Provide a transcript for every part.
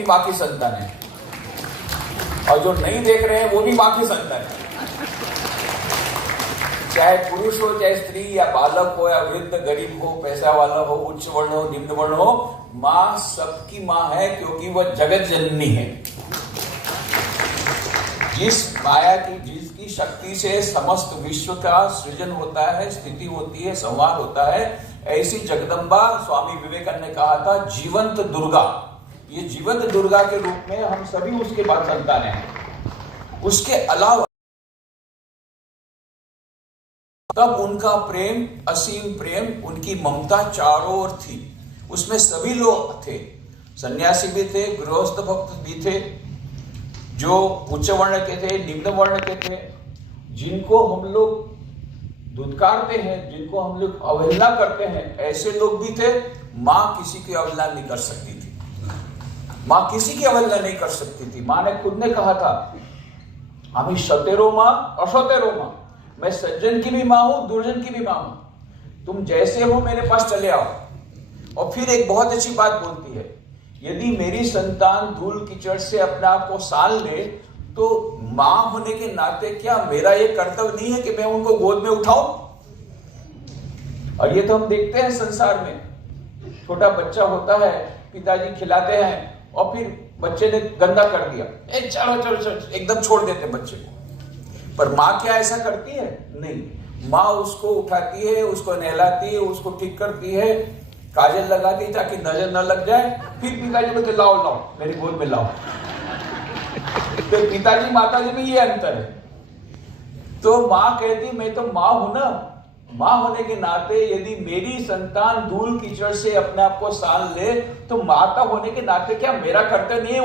भी माँ की संतान है, और जो नहीं देख रहे हैं वो भी माँ की संतान है। चाहे पुरुष हो, चाहे स्त्री, या बालक हो, या वृद्ध, गरीब हो, पैसा वाला हो, उच्च वर्ण हो, निम्न वर्ण हो, माँ सबकी माँ है, क्योंकि वह जगत जननी है। जिस माया की, जिसकी शक्ति से समस्त विश्व का सृजन होता है, स्थिति होती है, संहार होता है, ऐसी जगदम्बा, स्वामी विवेकानंद ने कहा था, जीवंत दुर्गा। ये जीवंत दुर्गा के रूप में हम सभी उसके बाद संतानें हैं। उसके अलावा तब उनका प्रेम, असीम प्रेम, उनकी ममता चारों ओर थी। उसमें सभी लोग थे, सन्यासी भी थे, गृहस्थ भक्त भी थे, जो उच्च वर्ण के थे, निम्न वर्ण के थे, जिनको हम लोग धुतकारते हैं, जिनको हम लोग अवहेलना करते हैं, ऐसे लोग भी थे। माँ किसी की अवहेलना नहीं कर सकती थी, माँ किसी की अवहेलना नहीं कर सकती थी। माँ ने खुद ने कहा था, हमें सतेरो माँ असतेरो माँ, मैं सज्जन की भी माँ हूं, दुर्जन की भी माँ हूं, तुम जैसे हो मेरे पास चले आओ। और फिर एक बहुत अच्छी बात बोलती है, यदि मेरी संतान धूल कीचड़ से अपने आप को सान ले, तो मां होने के नाते क्या मेरा ये कर्तव्य नहीं है कि मैं उनको गोद में उठाऊं? और ये तो हम देखते हैं संसार में, छोटा बच्चा होता है, पिताजी खिलाते हैं और फिर बच्चे ने गंदा कर दिया, चलो चलो चलो, एकदम छोड़ देते बच्चे को। पर माँ क्या ऐसा करती है? नहीं, माँ उसको उठाती है, उसको नहलाती है, उसको ठीक करती है, काजल लगाती है ताकि नजर न लग जाए, फिर पिताजी बोलते लाओ लाओ मेरी गोद में लाओ। तो पिताजी माताजी में ये अंतर है। तो माँ कहती मैं तो माँ हूं ना, माँ होने के नाते यदि मेरी संतान धूल कीचड़ से अपने आप को सान ले, तो माता होने के नाते क्या मेरा कर्तव्य नहीं है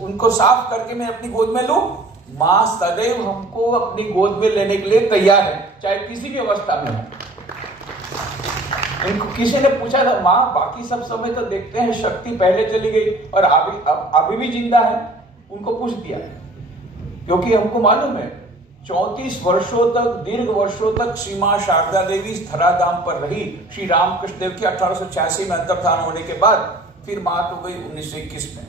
उनको साफ करके मैं अपनी गोद में लूं? माँ सदैव हमको अपनी गोद में लेने के लिए तैयार है, चाहे किसी भी अवस्था में हो। इनको किसी ने पूछा था, माँ बाकी सब समय तो देखते हैं शक्ति पहले चली गई और अभी भी जिंदा है, उनको पूछ दिया, क्योंकि हमको मालूम है 34 वर्षों तक, दीर्घ वर्षों तक श्री मां शारदा देवी इस धराधाम पर रही। श्री रामकृष्ण देव की 1886 में अंतर्धान होने के बाद फिर मां तो गई 1921 में।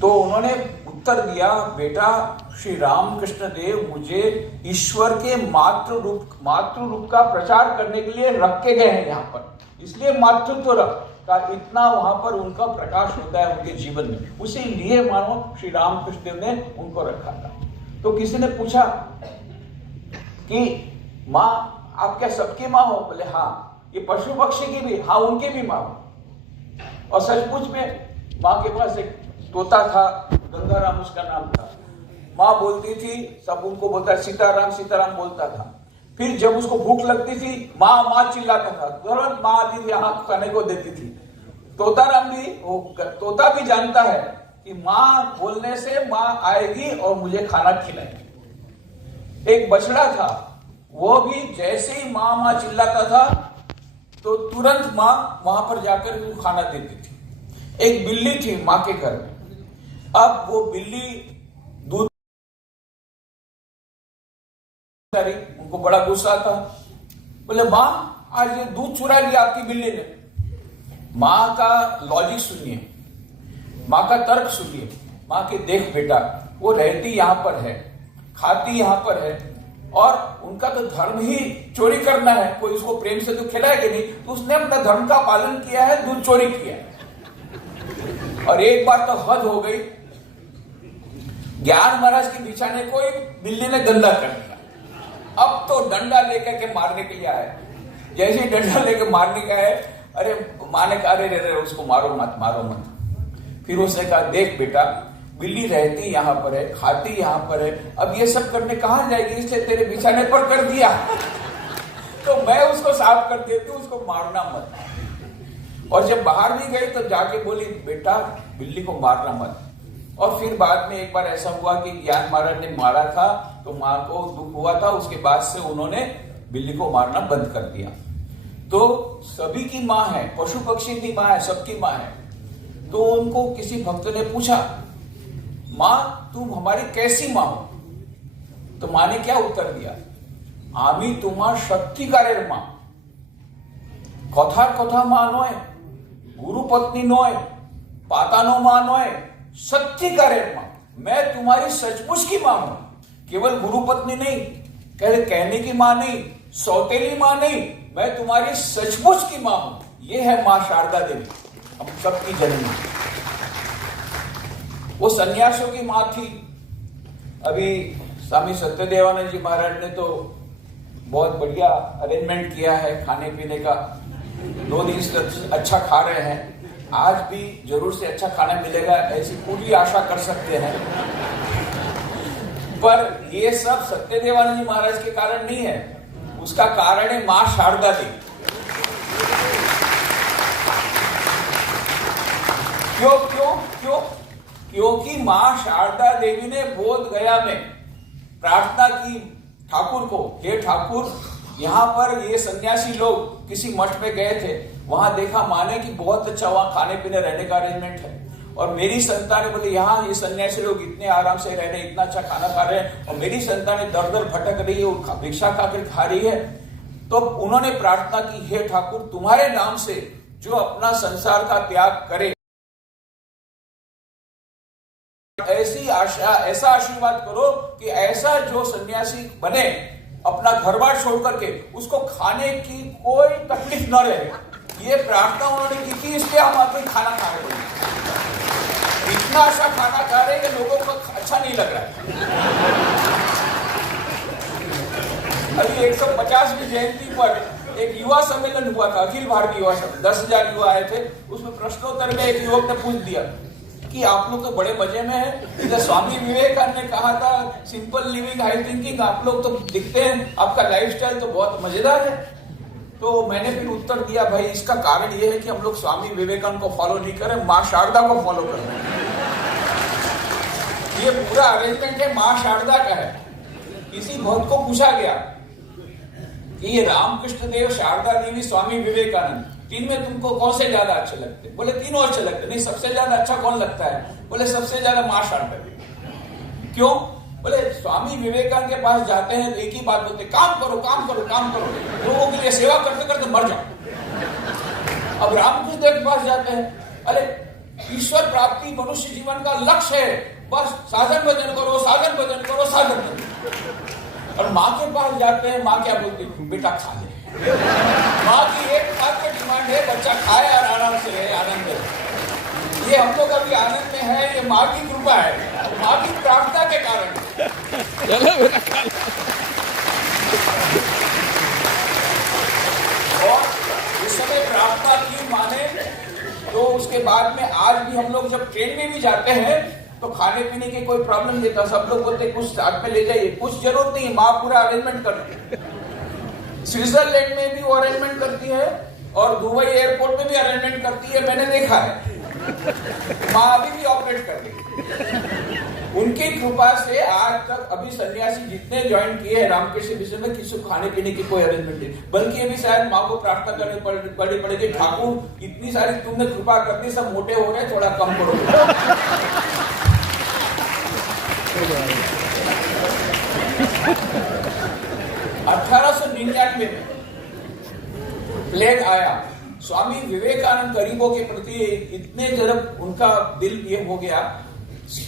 तो उन्होंने उत्तर दिया, बेटा श्री रामकृष्ण देव मुझे ईश्वर के मातृ रूप का प्रचार करने के लिए रख के गए हैं यहाँ पर, इसलिए मातृत्व रख का इतना वहां पर उनका प्रकाश होता है उनके जीवन में, उसी लिए मानो श्री रामकृष्ण देव ने उनको रखा था। तो किसी ने पूछा कि माँ आप क्या सबकी माँ हो? बोले हाँ। ये पशु पक्षी की भी? हाँ उनकी भी माँ हो। और सचमुच में माँ के पास एक तोता था, गंगाराम उसका नाम था। माँ बोलती थी, सब उनको बोलता, सीताराम सीताराम बोलता था। फिर जब उसको भूख लगती थी, माँ माँ चिल्लाता था, तुरंत माँ आती थी, यहाँ खाने को देती थी। तोताराम भी, तोता भी जानता है कि माँ बोलने से माँ आएगी और मुझे खाना खिलाएगी। एक बछड़ा था, वो भी जैसे ही माँ माँ चिल्लाता था तो तुरंत माँ वहां पर जाकर वो खाना देती थी। एक बिल्ली थी माँ के घर में। अब वो बिल्ली दूध, उनको बड़ा गुस्सा था, बोले माँ आज ये दूध चुरा लिया आपकी बिल्ली ने। माँ का लॉजिक सुनिए, माँ का तर्क सुनिए। माँ के देख बेटा, वो रहती यहाँ पर है, खाती यहाँ पर है, और उनका तो धर्म ही चोरी करना है, कोई उसको प्रेम से तो खिलाएगा नहीं, तो उसने अपना धर्म का पालन किया है, दूध चोरी किया है। और एक बार तो हद हो गई, ज्ञान महाराज के बिछाने को बिल्ली ने गंदा कर दिया। अब तो डंडा लेकर के मारने के लिए आया। जैसे ही डंडा लेकर मारने का है, अरे माँ ने कहा अरे उसको मारो मत मारो मत। फिर उसने कहा देख बेटा, बिल्ली रहती यहाँ पर है, खाती यहाँ पर है, अब ये सब करने कहाँ जाएगी, इसलिए तेरे बिछाने पर कर दिया। तो मैं उसको साफ कर देती हूँ, उसको मारना मत। और जब बाहर भी गई तो जाके बोली बेटा बिल्ली को मारना मत। और फिर बाद में एक बार ऐसा हुआ कि ज्ञान महाराज ने मारा था तो माँ को दुख हुआ था, उसके बाद से उन्होंने बिल्ली को मारना बंद कर दिया। तो सभी की माँ है, पशु पक्षी की माँ है, सबकी माँ है। तो उनको किसी भक्त ने पूछा, माँ तुम हमारी कैसी माँ हो? तो माँ ने क्या उत्तर दिया, आमी तुम्हार सत्यिकारेर माँ, কথার কথা মা নয়, গুরু পত্নী নয়, পাতানো মা নয়, सच्ची कह रहे मां, मैं तुम्हारी सचमुच की मां हूं, केवल गुरु पत्नी नहीं, कहने की मां नहीं, सौतेली मां नहीं, मैं तुम्हारी सचमुच की मां हूं। ये है मां शारदा देवी, हम सबकी जननी। वो सन्यासियों की मां थी। अभी स्वामी सत्यदेवानंद जी महाराज ने तो बहुत बढ़िया अरेंजमेंट किया है खाने पीने का। 2 दिन से अच्छा खा रहे हैं, आज भी जरूर से अच्छा खाना मिलेगा ऐसी पूरी आशा कर सकते हैं। पर ये सब सत्यदेवानंद जी महाराज के कारण नहीं है, उसका कारण है मां शारदा देवी। क्यों क्यों क्यों? क्योंकि मां शारदा देवी ने बोध गया में प्रार्थना की ठाकुर को, हे ठाकुर, यहाँ पर ये सन्यासी लोग किसी मठ में गए थे, वहां देखा माने कि बहुत अच्छा वहां खाने पीने रहने का अरेंजमेंट है, और मेरी संतान बोले यहाँ ये सन्यासी लोग इतने आराम से रह रहे, इतना अच्छा खाना खा रहे हैं, और मेरी संतान दर दर भटक रही है, भिक्षा खाकर खा रही है। तो उन्होंने प्रार्थना की, हे ठाकुर, तुम्हारे नाम से जो अपना संसार का त्याग करे, ऐसी आशा, ऐसा आशीर्वाद करो कि ऐसा जो सन्यासी बने, अपना घर बार छोड़ करके उसको खाने की कोई तकलीफ न रहे। ये प्रार्थना उन्होंने की थी, इसलिए हम आके खाना खा रहे हैं। इतना अच्छा खाना खा रहे हैं कि लोगों को अच्छा नहीं लग रहा है। अभी 150वीं जयंती पर एक युवा सम्मेलन हुआ था, अखिल भारतीय युवा सम्मेलन, 10,000 युवा आए थे। उसमें प्रश्नोत्तर में एक युवक ने पूछ दिया कि आप लोग तो बड़े मजे में हैं, स्वामी विवेकानंद ने कहा था सिंपल लिविंग हाई थिंकिंग, आप लोग तो दिखते हैं, आपका लाइफस्टाइल तो बहुत मजेदार है। तो मैंने फिर उत्तर दिया, भाई इसका कारण यह है कि हम लोग स्वामी विवेकानंद को फॉलो नहीं कर रहे, मां शारदा को फॉलो कर रहे हैं। ये पूरा अरेंजमेंट है मां शारदा का है। किसी भक्त को पूछा गया कि ये रामकृष्ण देव, शारदा देवी, स्वामी विवेकानंद, तीन में तुमको कौन से ज्यादा अच्छे लगते? बोले तीनों अच्छे लगते। नहीं, सबसे ज्यादा अच्छा कौन लगता है? बोले सबसे ज्यादा मां शारदा देवी। क्यों? बोले स्वामी विवेकानंद के पास जाते हैं तो एक ही बात बोलते, काम करो काम करो काम करो, लोगों के लिए सेवा करते करते मर जाओ। अब रामकृष्ण देव के पास जाते हैं, अरे ईश्वर प्राप्ति मनुष्य जीवन का लक्ष्य है, बस साधन भजन करो, साधन भजन करो, साधन भजन। और माँ के पास जाते हैं, माँ क्या बोलती? बेटा खा ले। माँ की एक बात की डिमांड है, बच्चा खाए और आराम से रहे, आनंद रहे। ये हम लोग अभी आनंद में है, ये माँ की कृपा है, माँ की प्रार्थना के कारण। और इस समय प्रार्थना की माँ ने, तो उसके बाद में आज भी हम लोग जब ट्रेन में भी जाते हैं तो खाने पीने की कोई प्रॉब्लम नहीं था। सब लोग बोलते कुछ साथ में ले जाइए, कुछ जरूरत नहीं, माँ पूरा अरेंजमेंट करती है। स्विट्जरलैंड में भी वो अरेंजमेंट करती है और दुबई एयरपोर्ट में भी अरेंजमेंट करती है, मैंने देखा है। माँ अभी भी ऑपरेट कर रही है। उनकी कृपा से आज तक अभी सन्यासी जितने ज्वाइन किए हैं रामकृष्ण मिशन में, किसी को खाने पीने की कोई अरेंजमेंट नहीं, बल्कि अभी शायद माँ को प्रार्थना करनी पड़ेगी, ठाकुर इतनी सारी तुमने कृपा कर दी, सब मोटे हो रहे, थोड़ा कम करो। 1899 में प्लेग आया। स्वामी विवेकानंद गरीबों के प्रति इतने जब उनका दिल ये हो गया,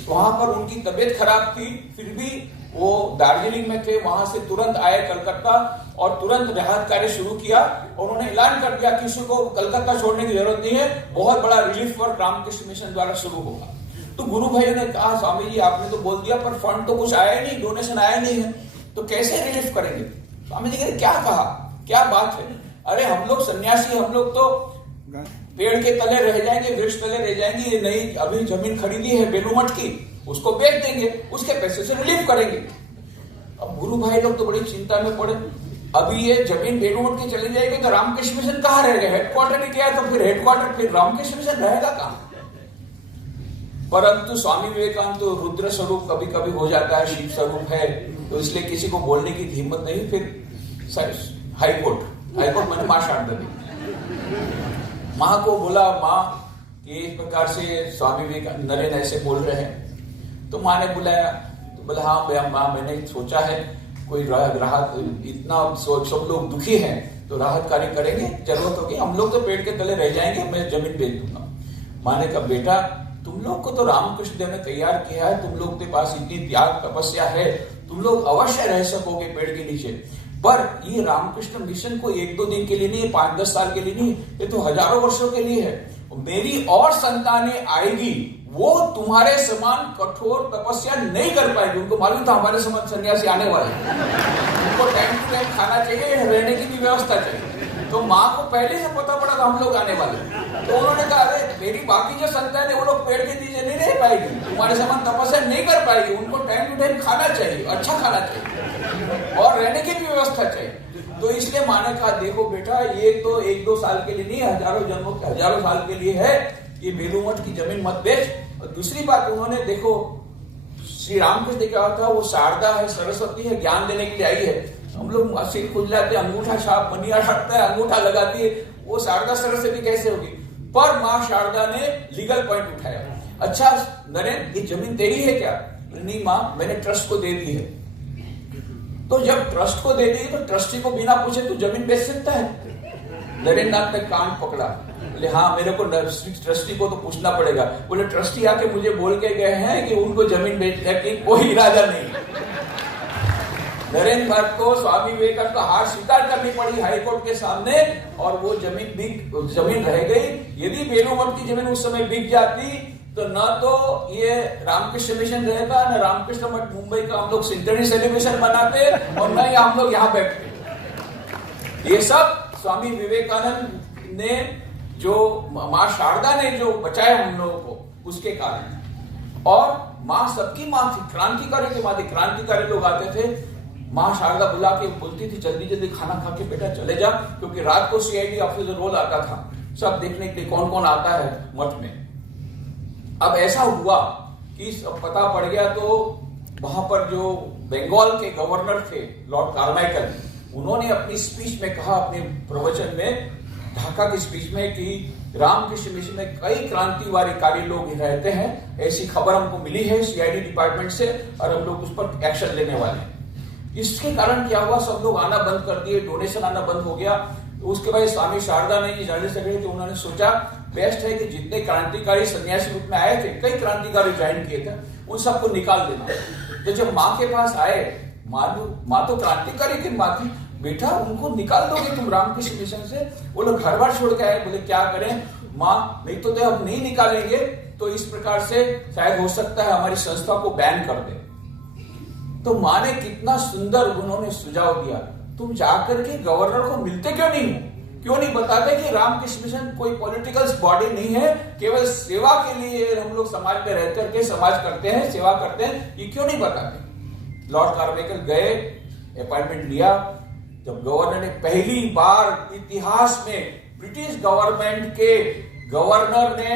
वहां पर उनकी तबीयत खराब थी, फिर भी वो दार्जिलिंग में थे, वहां से तुरंत आए कलकत्ता और तुरंत राहत कार्य शुरू किया। और उन्होंने ऐलान कर दिया किसी को कलकत्ता छोड़ने की जरूरत नहीं है, बहुत बड़ा रिलीफ वर्क रामकृष्ण मिशन द्वारा शुरू होगा। तो गुरु भाई ने कहा, स्वामी जी आपने तो बोल दिया, पर फंड तो कुछ आया नहीं, डोनेशन आया नहीं है, तो कैसे रिलीफ करेंगे? स्वामी जी ने क्या कहा, क्या बात है? अरे हम लोग सन्यासी, हम लोग तो पेड़ के तले रह जाएंगे, वृक्ष तले रह जाएंगे, ये नई अभी जमीन खरीदी है बेलूमठ की, उसको बेच देंगे, उसके पैसे से रिलीफ करेंगे। अब गुरु भाई लोग तो बड़ी चिंता में पड़े, अभी ये जमीन बेलूमठ की चली जाएगी तो रामकृष्ण मिशन कहाँ रहेगा? हेडक्वार्टर ही क्या है, तो फिर हेडक्वार्टर, फिर रामकृष्ण मिशन रहेगा कहाँ? परंतु स्वामी विवेकानंद तो रुद्र स्वरूप कभी कभी हो जाता है, शिव स्वरूप है, तो इसलिए किसी को बोलने की हिम्मत नहीं। फिर हाईकोर्ट मैंने मां शारदा देवी माँ को बोला, माँ ये इस प्रकार से स्वामी विवेकानंद नरेंद्र ऐसे बोल रहे हैं। तो माँ ने बुलाया, तो बोला हाँ माँ, मैंने सोचा है कोई राहत, इतना सब लोग दुखी हैं तो राहत कार्य करेंगे, जरूरत होगी, हम लोग तो पेड़ के तले रह जाएंगे, मैं जमीन बेच दूंगा। माँ ने कहा बेटा तुम लोग को तो रामकृष्ण देव ने तैयार किया है, तुम लोग के पास इतनी त्याग तपस्या है, तुम लोग अवश्य रह सकोगे पेड़ के नीचे। पर ये रामकृष्ण मिशन को 1-2 दिन के लिए नहीं है, 5-10 साल के लिए नहीं, ये तो हजारों वर्षों के लिए है। मेरी और संतानें आएगी, वो तुम्हारे समान कठोर तपस्या नहीं कर पाएगी। उनको मालूम था हमारे समान सन्यासी आने वाले, उनको टाइम टू टाइम खाना चाहिए, रहने की भी व्यवस्था चाहिए। तो माँ को पहले से पता पड़ा था हम लोग आने वाले, तो उन्होंने कहा अरे मेरी बाकी जो संतान है वो लोग पेड़ के नीचे नहीं रह पाएगी, तुम्हारे समान तपस्या नहीं कर पाएगी, उनको टाइम टू टाइम खाना चाहिए, अच्छा खाना चाहिए और रहने की भी व्यवस्था चाहिए। तो इसलिए माँ ने कहा देखो बेटा, ये तो 1-2 साल के लिए नहीं, हजारों जन्मों के हजारों साल के लिए है, ये बेलू मठ की जमीन मत बेच। और दूसरी बात उन्होंने देखो, श्री रामकृष्ण ने कहा था वो शारदा है, सरस्वती है, ज्ञान देने के लिए आई है। हम लोग सिर खुजलाते, अंगूठा छाप बनिया हटता है, अंगूठा लगाती है, वो शारदा सरस्वती कैसे होगी? पर माँ शारदा ने लीगल पॉइंट उठाया, अच्छा नरेंद्र ये जमीन तेरी है क्या? नहीं माँ, मैंने ट्रस्ट को दे दी है। तो जब ट्रस्ट को दे दी तो ट्रस्टी को बिना पूछे तो जमीन बेच सकता है? नरेंद्र नाथ ने कान पकड़ा, बोले हाँ मेरे को ट्रस्टी को तो पूछना पड़ेगा। बोले ट्रस्टी आके मुझे बोल के गए हैं कि उनको जमीन बेचने की कोई इरादा नहीं। नरेंद्र नाथ को स्वामी विवेकानंद को हार स्वीकार करनी पड़ी हाईकोर्ट के सामने, और वो जमीन रह गई। यदि बेलू मठ की जमीन उस समय बिक जाती तो न तो ये रामकृष्ण मिशन रहता, न रामकृष्ण मठ मुंबई का हम लोग सेंचुरी सेलिब्रेशन बनाते, और न ही हम लोग यहाँ बैठते। ये सब स्वामी विवेकानंद ने, जो माँ शारदा ने जो बचाया हम लोगों को, उसके कारण। और माँ सबकी माँ थी, क्रांतिकारी की माँ थी, क्रांतिकारी लोग आते थे, माँ शारदा बुला के बोलती थी जल्दी जल्दी खाना खा के बेटा चले जा, क्योंकि रात को सीआईडी ऑफिसर रोल आता था सब देखने के लिए कौन कौन आता है मठ में। अब ऐसा हुआ कि सब पता पड़ गया, तो वहां पर जो बंगाल के गवर्नर थे लॉर्ड कार्माइकल, उन्होंने अपनी स्पीच में कहा, अपने प्रवचन में, ढाका की स्पीच में, कि रामकृष्ण मिशन में कई क्रांतिकारी लोग रहते हैं, ऐसी खबर हमको मिली है सीआईडी डिपार्टमेंट से, और हम लोग उस पर एक्शन लेने वाले हैं। इसके कारण क्या हुआ, सब लोग आना बंद कर दिए, डोनेशन आना बंद हो गया। उसके बाद स्वामी शारदा ने, जनरल सेक्रेटरी थे, उन्होंने सोचा बेस्ट है कि जितने क्रांतिकारी सन्यासी रूप में आए थे, कई क्रांतिकारी ज्वाइन किए थे, उन सबको निकाल देना। तो जब माँ के पास आए, माँ तो क्रांतिकारी की माँ थी, बेटा उनको निकाल दोगे तुम रामकृष्ण मिशन से? वो लोग घर बार छोड़ के आए। बोले क्या करें माँ, नहीं तो हम नहीं निकालेंगे तो इस प्रकार से शायद हो सकता है हमारी संस्था को बैन कर दे। तो माँ ने कितना सुंदर उन्होंने सुझाव दिया, तुम जाकर के गवर्नर को मिलते क्यों नहीं हो? क्यों नहीं बताते कि रामकृष्ण मिशन कोई पॉलिटिकल बॉडी नहीं है, केवल सेवा के लिए हम लोग समाज में रह करके समाज करते हैं, सेवा करते हैं, ये क्यों नहीं बताते? लॉर्ड कार्माइकल गए, अपॉइंटमेंट लिया। जब गवर्नर ने पहली बार इतिहास में ब्रिटिश गवर्नमेंट के गवर्नर ने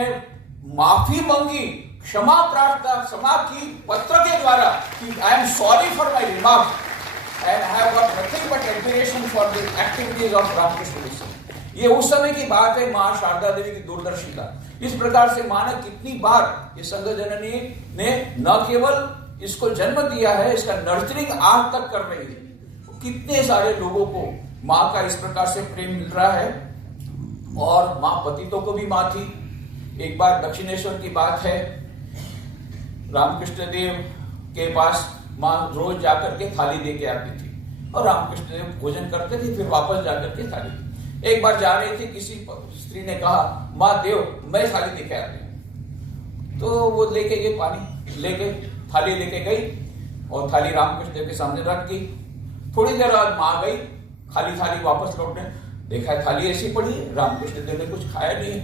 माफी मांगी, क्षमा प्रार्थना, क्षमा की पत्र के द्वारा कि I am sorry for my remark and I have got nothing but admiration for the activities of Ramakrishna Mission. ये उस समय की बात है, मां शारदा देवी की दूरदर्शिता। इस प्रकार से मां ने कितनी बार ये संघ जननी ने न केवल इसको जन्म दिया है, इसका नर्चरिंग आज तक कर रही है। कितने सारे लोगों को माँ का इस प्रकार से प्रेम मिल रहा है, और माँ पतितों को भी माँ थी। एक बार दक्षिणेश्वर की बात है, रामकृष्ण देव के पास माँ रोज जाकर के थाली दे के आती थी, और रामकृष्ण देव भोजन करते थे, फिर वापस जाकर के थाली। एक बार जा रही थी, किसी स्त्री ने कहा माँ देव मैं थाली दे के आती हूँ, तो वो लेके गई, पानी लेके थाली लेके गई, और थाली रामकृष्ण देव के सामने रख दी। थोड़ी देर बाद माँ गई, खाली थाली वापस लौटने, देखा थाली ऐसी पड़ी है, रामकृष्ण देव ने कुछ खाया नहीं है।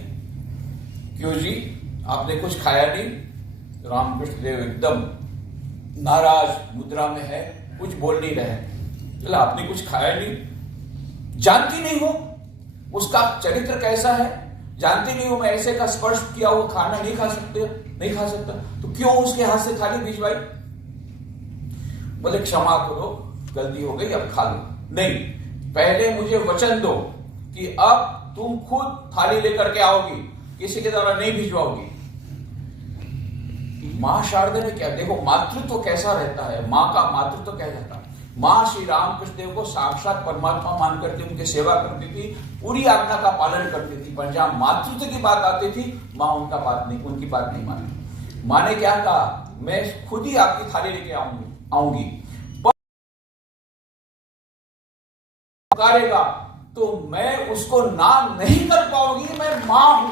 क्यों जी, आपने कुछ खाया नहीं? रामकृष्ण देव एकदम नाराज मुद्रा में है, कुछ बोल नहीं रहे। चला आपने कुछ खाया नहीं, जानती नहीं हो उसका चरित्र कैसा है, जानती नहीं हो मैं ऐसे का स्पर्श किया हुआ खाना नहीं खा सकता, तो क्यों उसके हाथ से थाली भिजवाई? बोले क्षमा करो, गलती हो गई, अब खा लो। नहीं, पहले मुझे वचन दो कि अब तुम खुद थाली लेकर के आओगी, किसी के द्वारा नहीं भिजवाओगी। मां शारदा ने क्या, देखो मातृत्व कैसा रहता है, मां का मातृत्व क्या रहता है। मां श्री रामकृष्ण देव को साक्षात परमात्मा मान करके उनकी सेवा करती थी, पूरी आज्ञा का पालन करती थी, पर जहां मातृत्व की बात आती थी मां उनकी बात नहीं मानती। माँ ने क्या कहा, मैं खुद ही आपकी थाली लेके आऊंगी, पुकारेगा तो मैं उसको ना नहीं कर पाऊंगी, मैं मां हूं,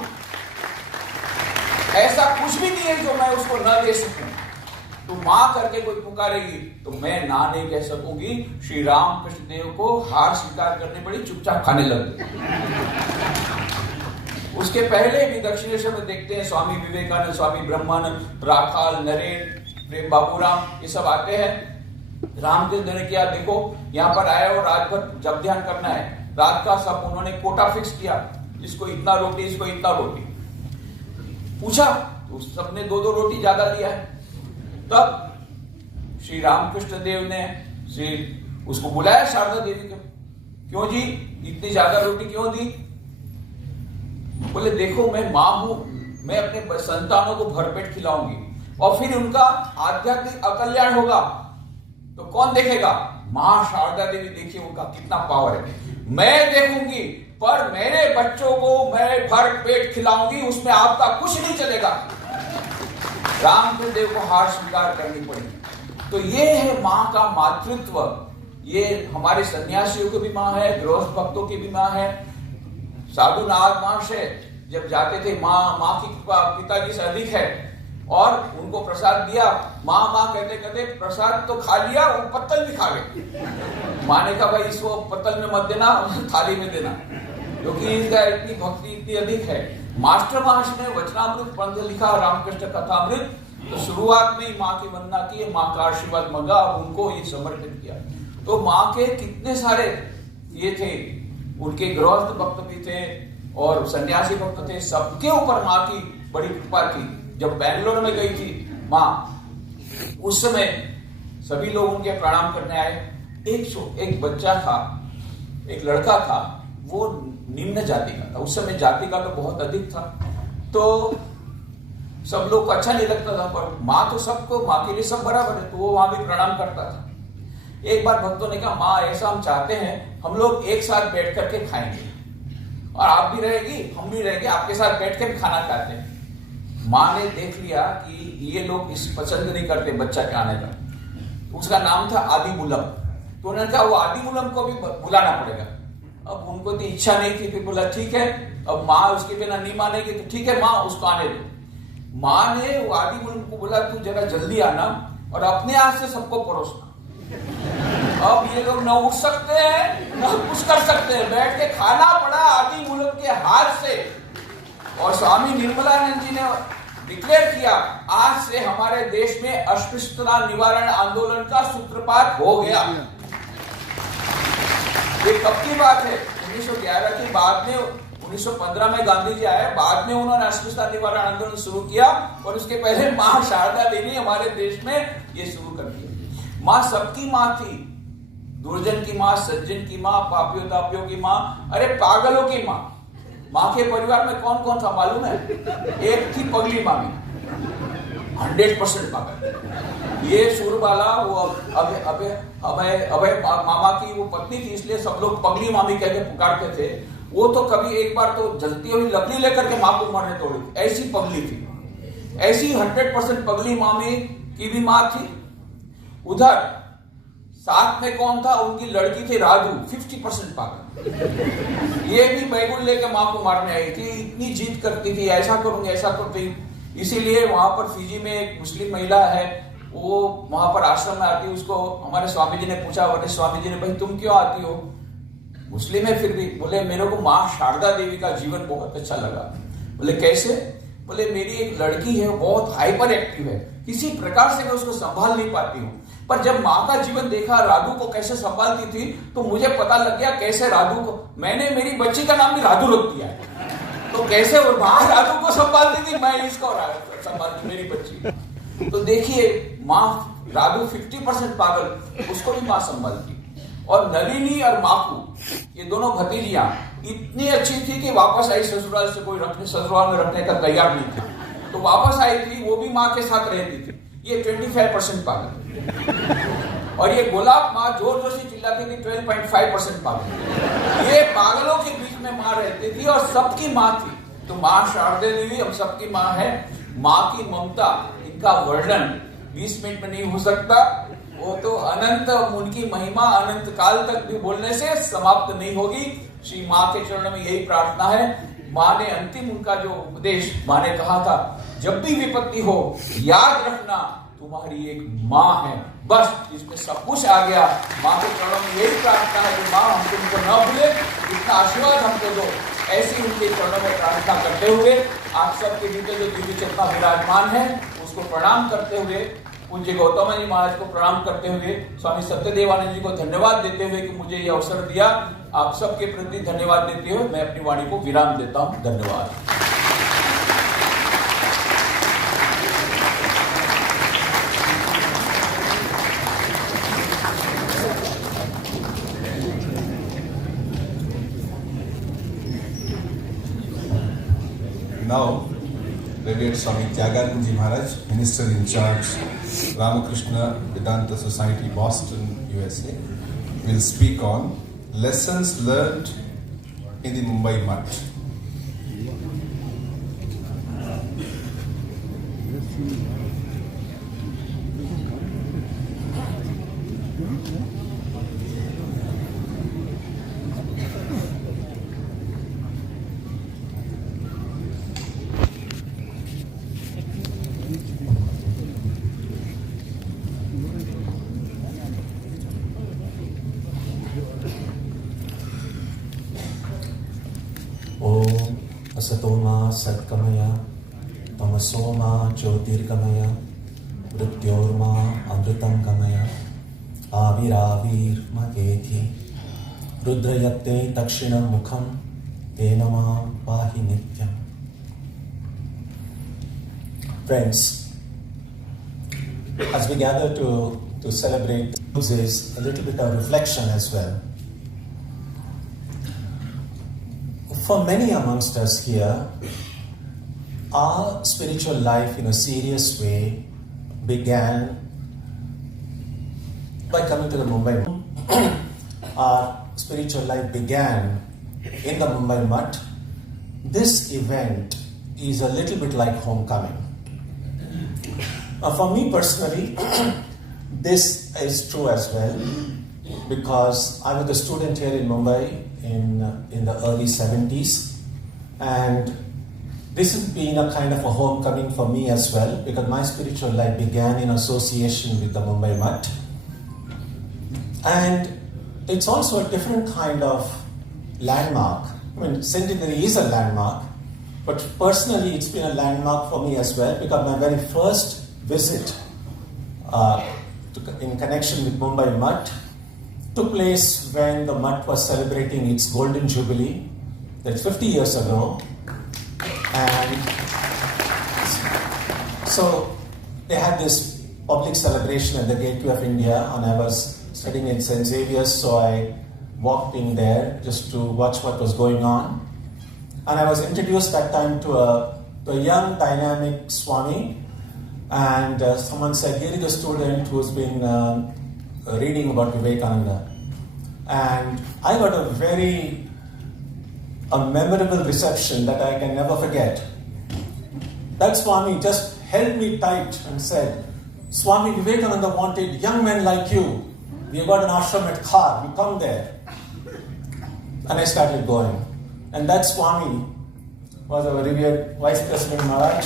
ऐसा कुछ भी नहीं है जो मैं उसको ना दे सकूं। तो मां करके कोई पुकारेगी तो मैं ना नहीं कह सकूंगी। श्री राम कृष्ण देव को हार स्वीकार करनी पड़ी, चुपचाप खाने लग गए। उसके पहले भी दक्षिणेश्वर में देखते हैं स्वामी विवेकानंद, स्वामी ब्रह्मानंद, राखाल, नरेन, प्रेम बाबूराम, ये सब आते हैं। रामकृष्ण ने किया, देखो यहाँ पर आए और रात भर जब ध्यान करना है, रात का सब उन्होंने कोटा फिक्स किया, इसको इतना रोटी, इसको इतना रोटी। पूछा तो सबने 2-2 रोटी ज्यादा लिया है। तब श्री रामकृष्ण देव ने उसको बुलाया शारदा देवी को, क्यों जी इतनी ज्यादा रोटी क्यों दी? बोले देखो मैं मां हूं, मैं अपने संतानों को भरपेट खिलाऊंगी और फिर उनका आध्यात्मिक अकल्याण होगा तो कौन देखेगा? मां शारदा देवी, देखिए उनका कितना पावर है। मैं देखूंगी पर मेरे बच्चों को मैं भर पेट खिलाऊंगी, उसमें आपका कुछ नहीं चलेगा। रामकृष्ण देव को हार स्वीकार करनी पड़ी। तो ये है मां का मातृत्व। ये हमारे सन्यासियों की भी मां है, गृहस्थ भक्तों की भी मां है। साधु नाग मां से जब जाते थे, मां की कृपा पिताजी से अधिक है, और उनको प्रसाद दिया, मां कहते कहते प्रसाद तो खा लिया, वो पत्तल भी खा गए। मां ने कहा भाई इसको पत्तल में मत देना, थाली में देना, क्योंकि इसका इतनी भक्ति इतनी अधिक है। मास्टर माश ने वचनामृत पंथ लिखा, रामकृष्ण कथामृत, तो शुरुआत में ही माँ की वंदना की, माँ का आशीर्वाद मांगा और उनको ये समर्पित किया। तो माँ के कितने सारे ये थे, उनके गृहस्थ भक्त भी थे और सन्यासी भक्त थे, सबके ऊपर माँ की बड़ी कृपा थी। जब बैंगलोर में गई थी माँ, उस समय सभी लोग उनके प्रणाम करने आए। एक बच्चा था, एक लड़का था, वो निम्न जाति का था। उस समय जाति का तो बहुत अधिक था, तो सब लोग को अच्छा नहीं लगता था, पर माँ तो सबको, माँ के लिए सब बराबर है, तो वो वहां भी प्रणाम करता था। एक बार भक्तों ने कहा माँ ऐसा हम चाहते हैं, हम लोग एक साथ बैठ करके खाएंगे और आप भी रहेगी हम भी रहेंगे, आपके साथ बैठ कर खाना खाते हैं। माँ ने देख लिया कि ये लोग इस पसंद नहीं करते बच्चा के आने का। उसका नाम था आदि मूलम, तो उन्होंने कहा वो आदि मूलम को भी बुलाना पड़ेगा। अब उनको तो इच्छा नहीं थी, फिर बोला ठीक है, अब माँ उसके बिना नहीं मानेगी तो ठीक है माँ उसको आने दो। माँ ने वो आदि मूलम को बोला तू जरा जल्दी आना और अपने हाथ से सबको परोसना। अब ये लोग न उठ सकते हैं न कुछ कर सकते हैं, बैठ के खाना पड़ा आदि मूलम के हाथ से। और स्वामी निर्मलानंद जी ने डिक्लेयर किया आज से हमारे देश में अस्पृश्यता निवारण आंदोलन का सूत्रपात हो गया। ये कब की बात है? 1911 की, बाद में 1915 में गांधी जी आए, बाद में उन्होंने अस्पृश्यता निवारण आंदोलन शुरू किया, और उसके पहले माँ शारदा देवी हमारे देश में ये शुरू कर दिया। माँ सबकी माँ थी, दुर्जन की माँ, सज्जन की माँ, पापियों तापियों की माँ, अरे पागलों की माँ। माँ के परिवार में कौन कौन था मालूम है? एक थी पगली मामी, 100% पागल। ये सुरबाला वो अभय मामा की वो पत्नी थी, इसलिए सब लोग पगली मामी कहकर पुकारते थे। वो तो कभी एक बार तो जलती हुई लकड़ी लेकर के माँ को मरने तोड़ी, ऐसी पगली थी। ऐसी 100% पगली मामी की भी माँ थी। उधर साथ में कौन था? उनकी लड़की थी राजू, 50% पागल। ये भी बैगुन लेकर माँ को मारने आई थी, इतनी जिद करती थी, ऐसा करूंगी ऐसा करती। इसीलिए वहां पर फिजी में एक मुस्लिम महिला है, वो वहां पर आश्रम में आती, उसको हमारे स्वामी जी ने पूछा, अरे स्वामी जी ने भाई तुम क्यों आती हो? मुस्लिम है फिर भी। बोले मेरे को माँ शारदा देवी का जीवन बहुत अच्छा लगा। बोले कैसे? बोले मेरी एक लड़की है, बहुत हाइपर एक्टिव है, किसी प्रकार से मैं उसको संभाल नहीं पाती हूँ, पर जब माँ का जीवन देखा, राधु को कैसे संभालती थी, तो मुझे पता लग गया कैसे राधु को, मैंने मेरी बच्ची का नाम भी राधु रख दिया है, तो कैसे वो माँ राधु को संभालती थी, मैं इसको संभालती मेरी बच्ची। तो देखिए माँ राधु 50% पागल, उसको भी माँ संभालती। और नलिनी और माकू, ये दोनों भतीजियां इतनी अच्छी थी कि वापस आई ससुराल से, कोई ससुराल में रखने का तैयार नहीं था, तो वापस आई थी, वो भी माँ के साथ रहती थी। ये 25% पागल। और ये गोलाब माँ जोर जोर से चिल्लाती थी, 12.5% पागल। ये पागलों के बीच में माँ रहती थी और सबकी माँ थी। तो माँ शारदा देवी हम सबकी माँ है। माँ की ममता उनका वर्णन 20 मिनट में नहीं हो सकता। वो तो अनंत, उनकी महिमा अनंत काल तक भी बोलने से समाप्त नहीं होगी। श्री माँ के चरणों में यही प्रार्थना है। माँ ने अंतिम उनका जो उपदेश, माँ ने कहा था, जब भी विपत्ति हो याद रखना तुम्हारी एक माँ है। बस इसमें सब कुछ आ गया। माँ के चरणों में यही प्रार्थना है कि माँ हमको उनको न भूले, इतना आशीर्वाद हमको दो। ऐसी उनके चरणों में प्रार्थना करते हुए आप सबके भीतर जो दिव्य चेतना विराजमान है उसको प्रणाम करते हुए, पूज्य गौतम जी महाराज को प्रणाम करते हुए, स्वामी सत्यदेवानंद जी को धन्यवाद देते हुए कि मुझे ये अवसर दिया, आप सबके प्रति धन्यवाद देते हुए मैं अपनी वाणी को विराम देता हूं। धन्यवाद। Now, Revered Swami Tyagarajan Ji Maharaj, Minister in Charge, Ramakrishna Vedanta Society, Boston, USA, will speak on lessons learned in the Mumbai Mutt. असतोमा सत्कमया तमसोमा ज्योतिर्गमया मृत्योर्मा अमृतं गमया आविराविर्मकेति रुद्रयत्ते दक्षिणं मुखं तेन मां पाहि नित्यम्. Friends, as we gather to celebrate, this is a little bit of reflection as well. For many amongst us here, our spiritual life in a serious way began by coming to the Mumbai. Our spiritual life began in the Mumbai Mutt. This event is a little bit like homecoming. For me personally, this is true as well, because I was a student here in Mumbai in the early 70s, and this has been a kind of a homecoming for me as well, because my spiritual life began in association with the Mumbai Mutt. And it's also a different kind of landmark. I mean, Centenary is a landmark, but personally it's been a landmark for me as well, because my very first visit in connection with Mumbai Mutt took place when the Mutt was celebrating its golden jubilee. That's 50 years ago. And so they had this public celebration at the Gateway of India, and I was studying in St. Xavier's, so I walked in there just to watch what was going on. And I was introduced that time to a young dynamic Swami, and someone said, here is a student who's been reading about Vivekananda. And I got a memorable reception that I can never forget. That Swami just held me tight and said, Swami Vivekananda wanted young men like you. We got an ashram at Khar, you come there. And I started going. And that Swami was our revered Vice President Maharaj.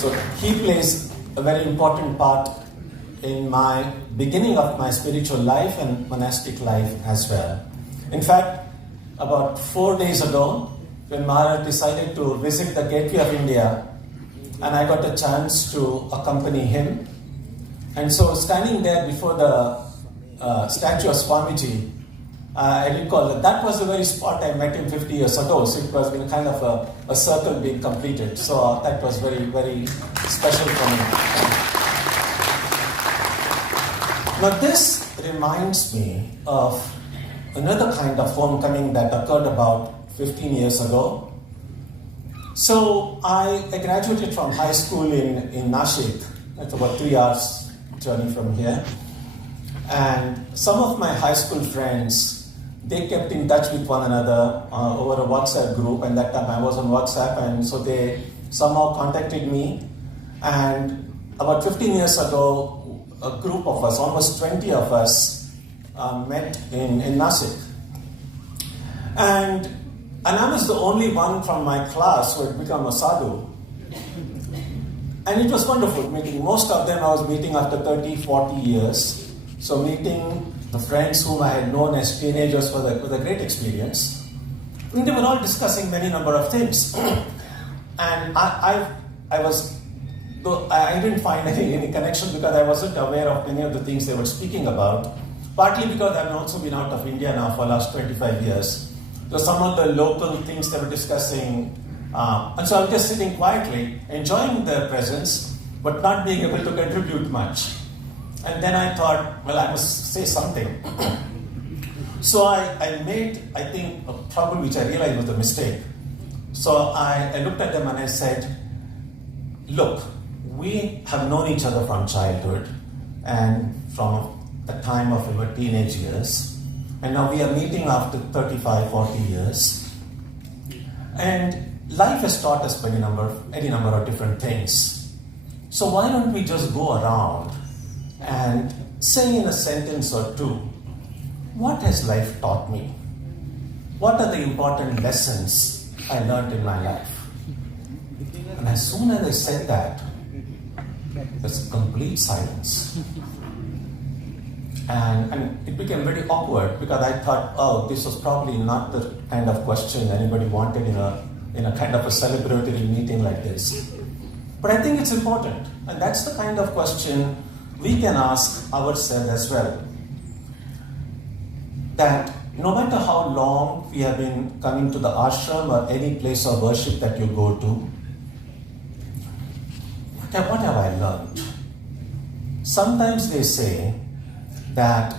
So he plays a very important part in my beginning of my spiritual life and monastic life as well. In fact, about 4 days ago, when Maharaj decided to visit the Gateway of India, and I got a chance to accompany him. And so standing there before the statue of Swamiji, I recall that was the very spot I met him 50 years ago. So it was been kind of a circle being completed. So that was very, very special for me. Now this reminds me of another kind of homecoming that occurred about 15 years ago. So I graduated from high school in Nashik. It's about 3 hours journey from here. And some of my high school friends, they kept in touch with one another over a WhatsApp group, and that time I was on WhatsApp, and so they somehow contacted me. And about 15 years ago, a group of us, almost 20 of us, met in Nasik. And I was the only one from my class who had become a sadhu. And it was wonderful meeting. Most of them I was meeting after 30, 40 years. So meeting the friends whom I had known as teenagers was a great experience. And they were all discussing many number of things. And I didn't find any connection because I wasn't aware of many of the things they were speaking about. Partly because I've also been out of India now for the last 25 years. So some of the local things they were discussing, and so I was just sitting quietly, enjoying their presence, but not being able to contribute much. And then I thought, well, I must say something. So I made, I think, a trouble which I realized was a mistake. So I looked at them and I said, look, we have known each other from childhood and from the time of our teenage years. And now we are meeting after 35, 40 years. And life has taught us any number of different things. So why don't we just go around and say in a sentence or two, what has life taught me? What are the important lessons I learned in my life? And as soon as I said that, there's complete silence. And it became very awkward because I thought, oh, this was probably not the kind of question anybody wanted in a kind of a celebratory meeting like this. But I think it's important, and that's the kind of question we can ask ourselves as well. That no matter how long we have been coming to the ashram or any place of worship that you go to, what have I learned? Sometimes they say that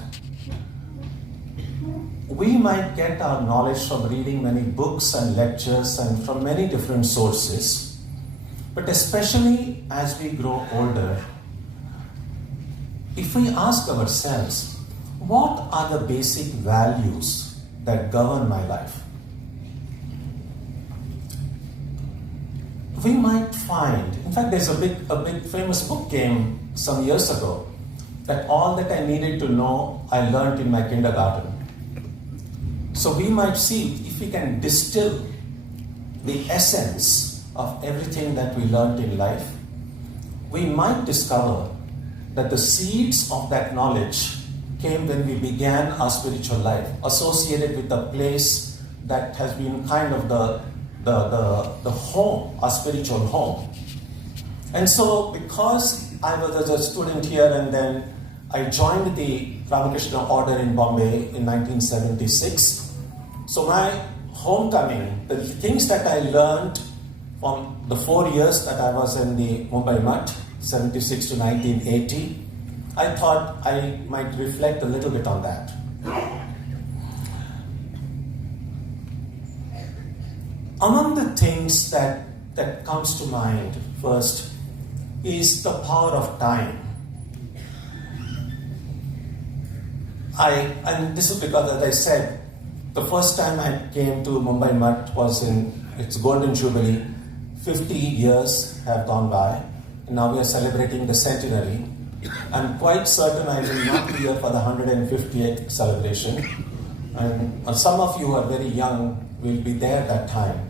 we might get our knowledge from reading many books and lectures and from many different sources, but especially as we grow older, if we ask ourselves, what are the basic values that govern my life? We might find, in fact, there's a big famous book came some years ago, that all that I needed to know, I learned in my kindergarten. So we might see if we can distill the essence of everything that we learned in life, we might discover that the seeds of that knowledge came when we began our spiritual life, associated with a place that has been kind of the home, our spiritual home. And so because I was a student here and then I joined the Ramakrishna order in Bombay in 1976. So my homecoming, the things that I learned from the 4 years that I was in the Mumbai Mutt, 76 to 1980, I thought I might reflect a little bit on that. Among the things that comes to mind first is the power of time. And this is because, as I said, the first time I came to Mumbai Mutt was in its Golden Jubilee. 50 years have gone by, and now we are celebrating the centenary. I'm quite certain I will not be here for the 150th celebration. And some of you who are very young will be there at that time.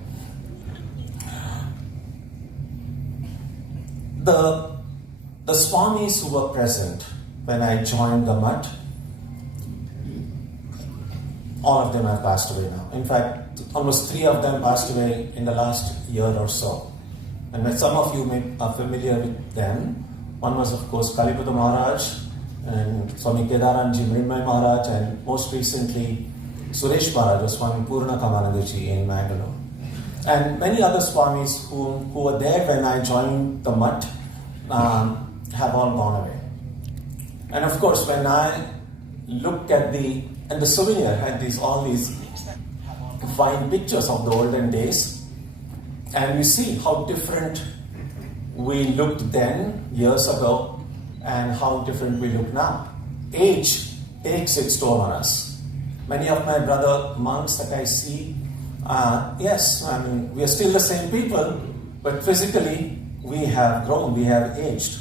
The Swamis who were present when I joined the Mutt, all of them have passed away now. In fact, almost 3 of them passed away in the last year or so. And some of you are familiar with them. One was, of course, Kalipada Maharaj, and Swami Kedaranji Mrinmay Maharaj, and most recently, Suresh Maharaj, was Swami Purna Kamanandaji in Mangalore. And many other Swamis who were there when I joined the Mutt have all gone away. And of course, when I look at the souvenir had all these fine pictures of the olden days, and we see how different we looked then, years ago, and how different we look now. Age takes its toll on us. Many of my brother monks that I see, yes, I mean, we are still the same people, but physically we have grown, we have aged.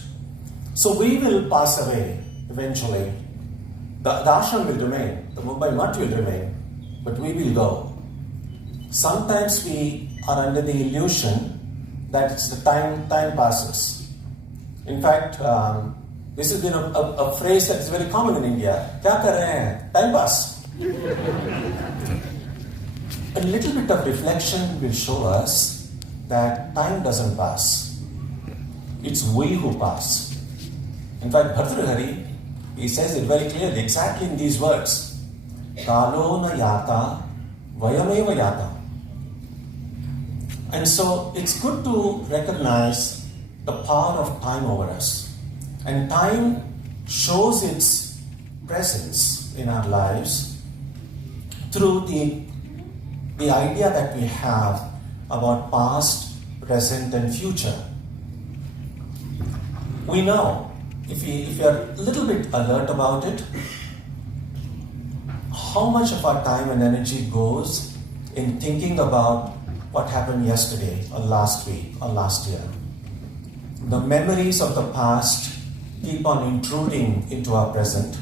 So we will pass away eventually. The ashram will remain, the Mumbai Mutt will remain, but we will go. Sometimes we are under the illusion that it's the time passes. In fact, this has been a phrase that is very common in India. Kya kar rahe hain? Time pass. A little bit of reflection will show us that time doesn't pass. It's we who pass. In fact, Bhartrihari, he says it very clearly, exactly in these words. Kalo na yata, vayameva yata. And so it's good to recognize the power of time over us. And time shows its presence in our lives through the idea that we have about past, present, and future. We know, if you are a little bit alert about it, how much of our time and energy goes in thinking about what happened yesterday or last week or last year. The memories of the past keep on intruding into our present.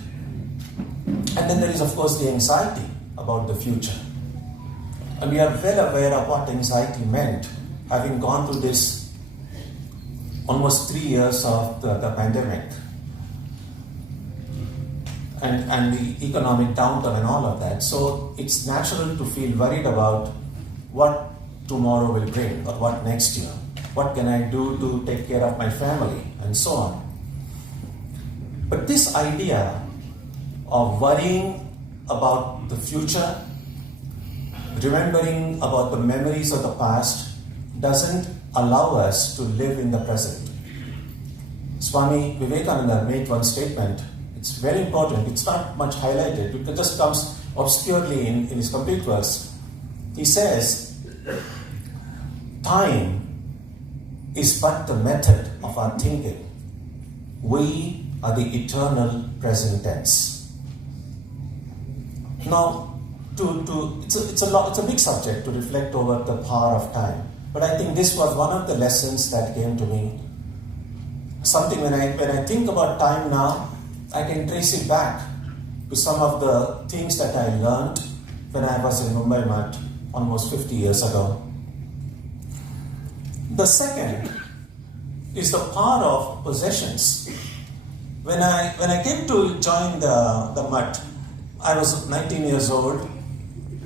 And then there is, of course, the anxiety about the future. And we are well aware of what anxiety meant, having gone through this almost 3 years of the pandemic and the economic downturn and all of that. So it's natural to feel worried about what tomorrow will bring or what next year. What can I do to take care of my family and so on. But this idea of worrying about the future, remembering about the memories of the past, doesn't allow us to live in the present. Swami Vivekananda made one statement. It's very important. It's not much highlighted. It just comes obscurely in his complete verse. He says, time is but the method of our thinking. We are the eternal present tense. Now, it's a big subject to reflect over the power of time. But I think this was one of the lessons that came to me. Something when I think about time now, I can trace it back to some of the things that I learned when I was in Mumbai Mutt almost 50 years ago. The second is the power of possessions. When I came to join the Mutt, I was 19 years old.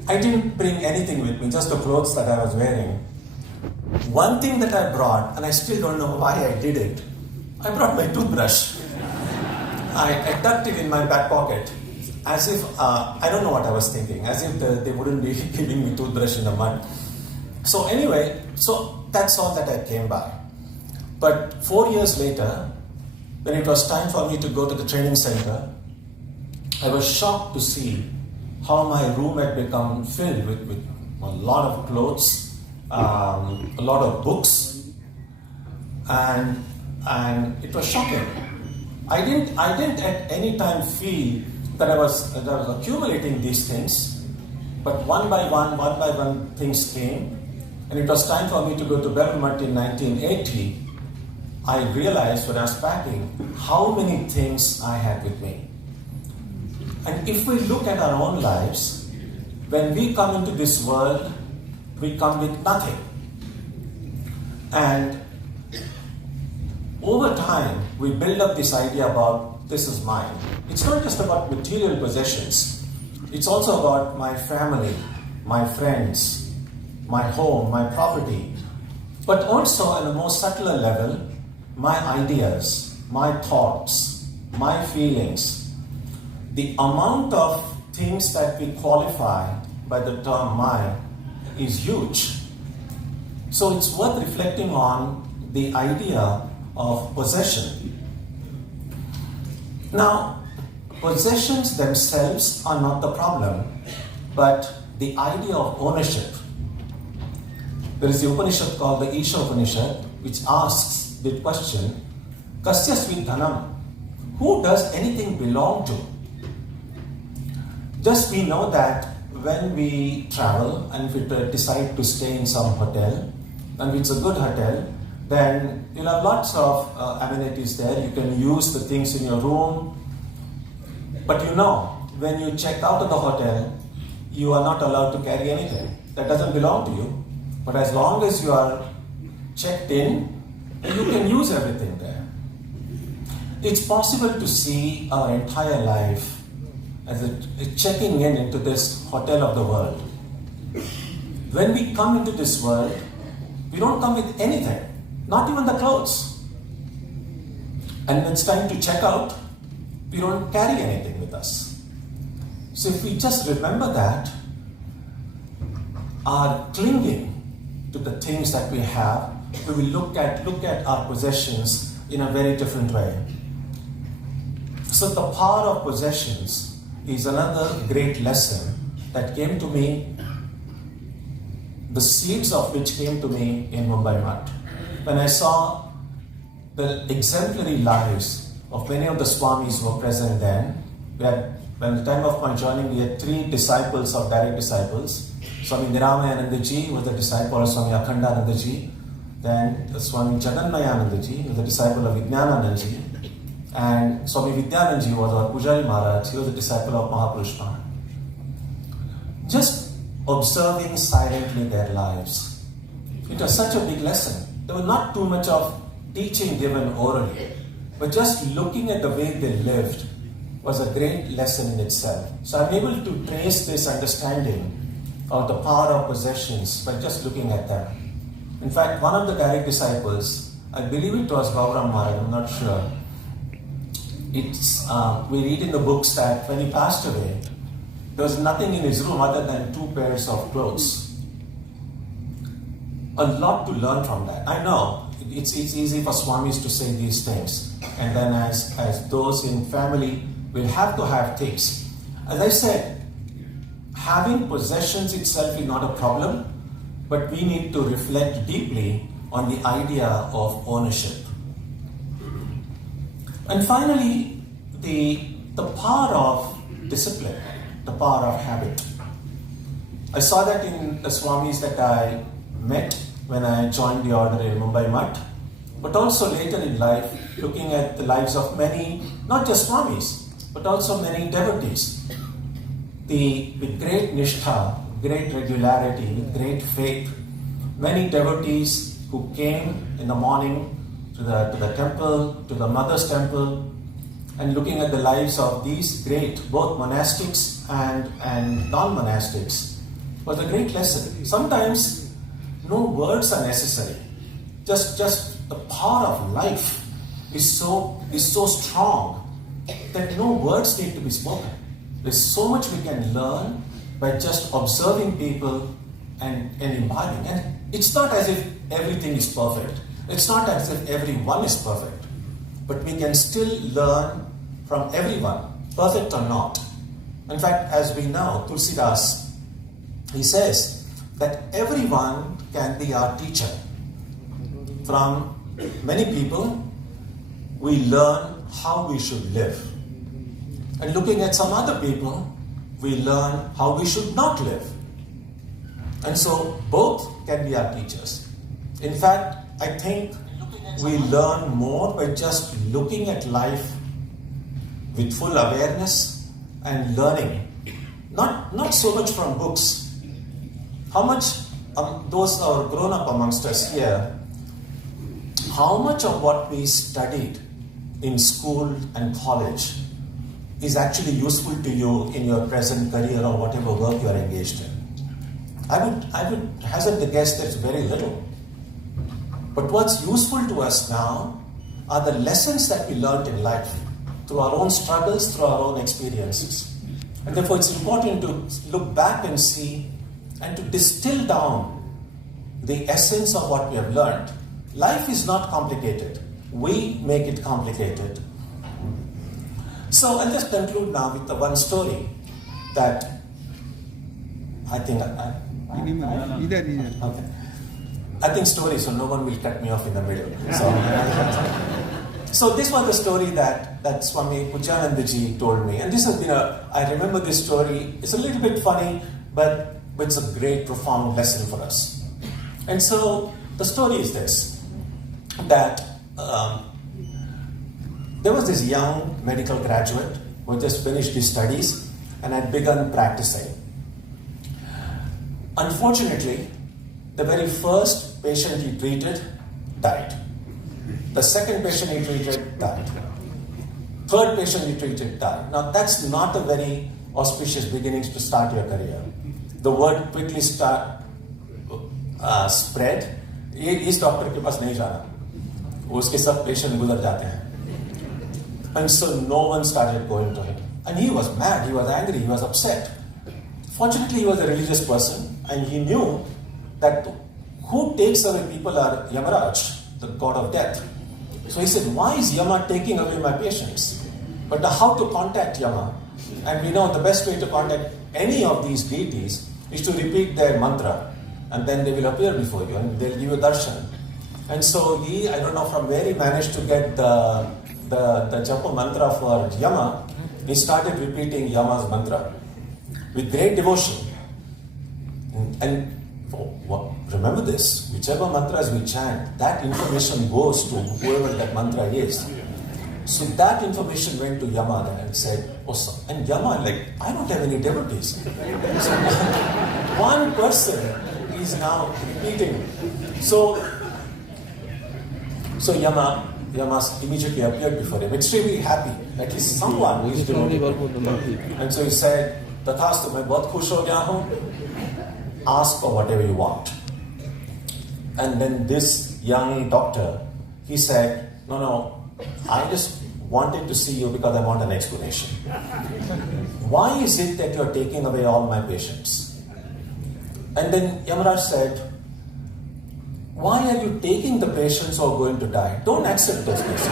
I didn't bring anything with me, just the clothes that I was wearing. One thing that I brought, and I still don't know why I did it, I brought my toothbrush. I tucked it in my back pocket, as if, I don't know what I was thinking, as if they wouldn't be giving me toothbrush in the mud. So anyway, so that's all that I came by. But 4 years later, when it was time for me to go to the training center, I was shocked to see how my room had become filled with a lot of clothes, a lot of books, and it was shocking. I didn't at any time feel that I was accumulating these things, but one by one things came, and it was time for me to go to Belmont in 1980. I realized when I was packing how many things I had with me. And if we look at our own lives, when we come into this world, we come with nothing. And over time, we build up this idea about this is mine. It's not just about material possessions. It's also about my family, my friends, my home, my property. But also on a more subtler level, my ideas, my thoughts, my feelings. The amount of things that we qualify by the term mine is huge. So it's worth reflecting on the idea of possession. Now, possessions themselves are not the problem, but the idea of ownership. There is the Upanishad called the Isha Upanishad, which asks the question, Kasyasvi Dhanam, who does anything belong to? Just we know that when we travel and if we decide to stay in some hotel, and it's a good hotel, then you'll have lots of amenities there. You can use the things in your room. But you know, when you check out of the hotel, you are not allowed to carry anything. That doesn't belong to you. But as long as you are checked in, you can use everything there. It's possible to see our entire life as a checking in into this hotel of the world. When we come into this world, we don't come with anything, not even the clothes. And when it's time to check out, we don't carry anything with us. So if we just remember that, our clinging to the things that we have, we will look at our possessions in a very different way. So the power of possessions is another great lesson that came to me, the seeds of which came to me in Mumbai Mutt. When I saw the exemplary lives of many of the Swamis who were present then, by the time of my joining, we had 3 disciples of direct disciples. Swami Niramayanandaji was the disciple of Swami Akhandanandaji. Then Swami Jagannayanandaji was the disciple of Vijnanandaji. And Swami Vidyanandaji was our Pujari Maharaj. He was a disciple of Mahapurush. Just observing silently their lives. It was such a big lesson. There was not too much of teaching given orally, but just looking at the way they lived was a great lesson in itself. So I'm able to trace this understanding of the power of possessions by just looking at them. In fact, one of the direct disciples, I believe it was Gauram Maharaj, I'm not sure. We read in the books that when he passed away, there was nothing in his room other than 2 pairs of clothes. A lot to learn from that. I know it's easy for Swamis to say these things, and then as those in family will have to have things. As I said, having possessions itself is not a problem, but we need to reflect deeply on the idea of ownership. And finally, the power of discipline, the power of habit. I saw that in the Swamis that I met when I joined the order in Mumbai Mutt, but also later in life, looking at the lives of many, not just Swamis, but also many devotees. With great nishtha, great regularity, with great faith, many devotees who came in the morning to the temple, to the mother's temple, and looking at the lives of these great, both monastics and non-monastics, was a great lesson. Sometimes no words are necessary. Just the power of life is so strong that no words need to be spoken. There's so much we can learn by just observing people and imbibing. And it's not as if everything is perfect. It's not as if everyone is perfect. But we can still learn from everyone, perfect or not. In fact, as we know, Tulsidas, he says that everyone can be our teacher. From many people, we learn how we should live. And looking at some other people, we learn how we should not live. And so both can be our teachers. In fact, I think we learn more by just looking at life with full awareness and learning. Not so much from books. How much, those who are grown up amongst us here, how much of what we studied in school and college is actually useful to you in your present career or whatever work you are engaged in? I would hazard the guess that it's very little. But what's useful to us now are the lessons that we learned in life through our own struggles, through our own experiences. And therefore it's important to look back and see and to distill down the essence of what we have learned. Life is not complicated. We make it complicated. So I'll just conclude now with the one story that I think I think stories, so no one will cut me off in the middle. So So this was the story that Swami Pujanandaji told me. And this has been I remember this story. It's a little bit funny, but it's a great, profound lesson for us. And so the story is this, that there was this young medical graduate who just finished his studies and had begun practicing. Unfortunately, the very first patient he treated died. The second patient he treated died. Third patient he treated died. Now that's not a very auspicious beginnings to start your career. The word quickly spread. इस doctor के पास नहीं जाना, उसके सब patient गुजर जाते हैं. And so no one started going to him. And he was mad, he was angry, he was upset. Fortunately, he was a religious person and he knew that who takes away people are Yamaraj, the god of death. So he said, why is Yama taking away my patients? But how to contact Yama? And we know the best way to contact any of these deities is to repeat their mantra, and then they will appear before you and they'll give you darshan. And so he, I don't know from where he managed to get the japa mantra for Yama. He started repeating Yama's mantra with great devotion. And remember this, whichever mantras we chant, that information goes to whoever that mantra is. So that information went to Yama and said, oh, and Yama, I don't have any devotees. So one person is now repeating. So Yama immediately appeared before him, extremely happy. At least someone is devoted. And so he said, Tathastu, main bahut khush ho gaya hu. Ask for whatever you want. And then this young doctor, he said, no, I just wanted to see you because I want an explanation. Why is it that you're taking away all my patients? And then Yamaraj said, why are you taking the patients who are going to die? Don't accept those patients.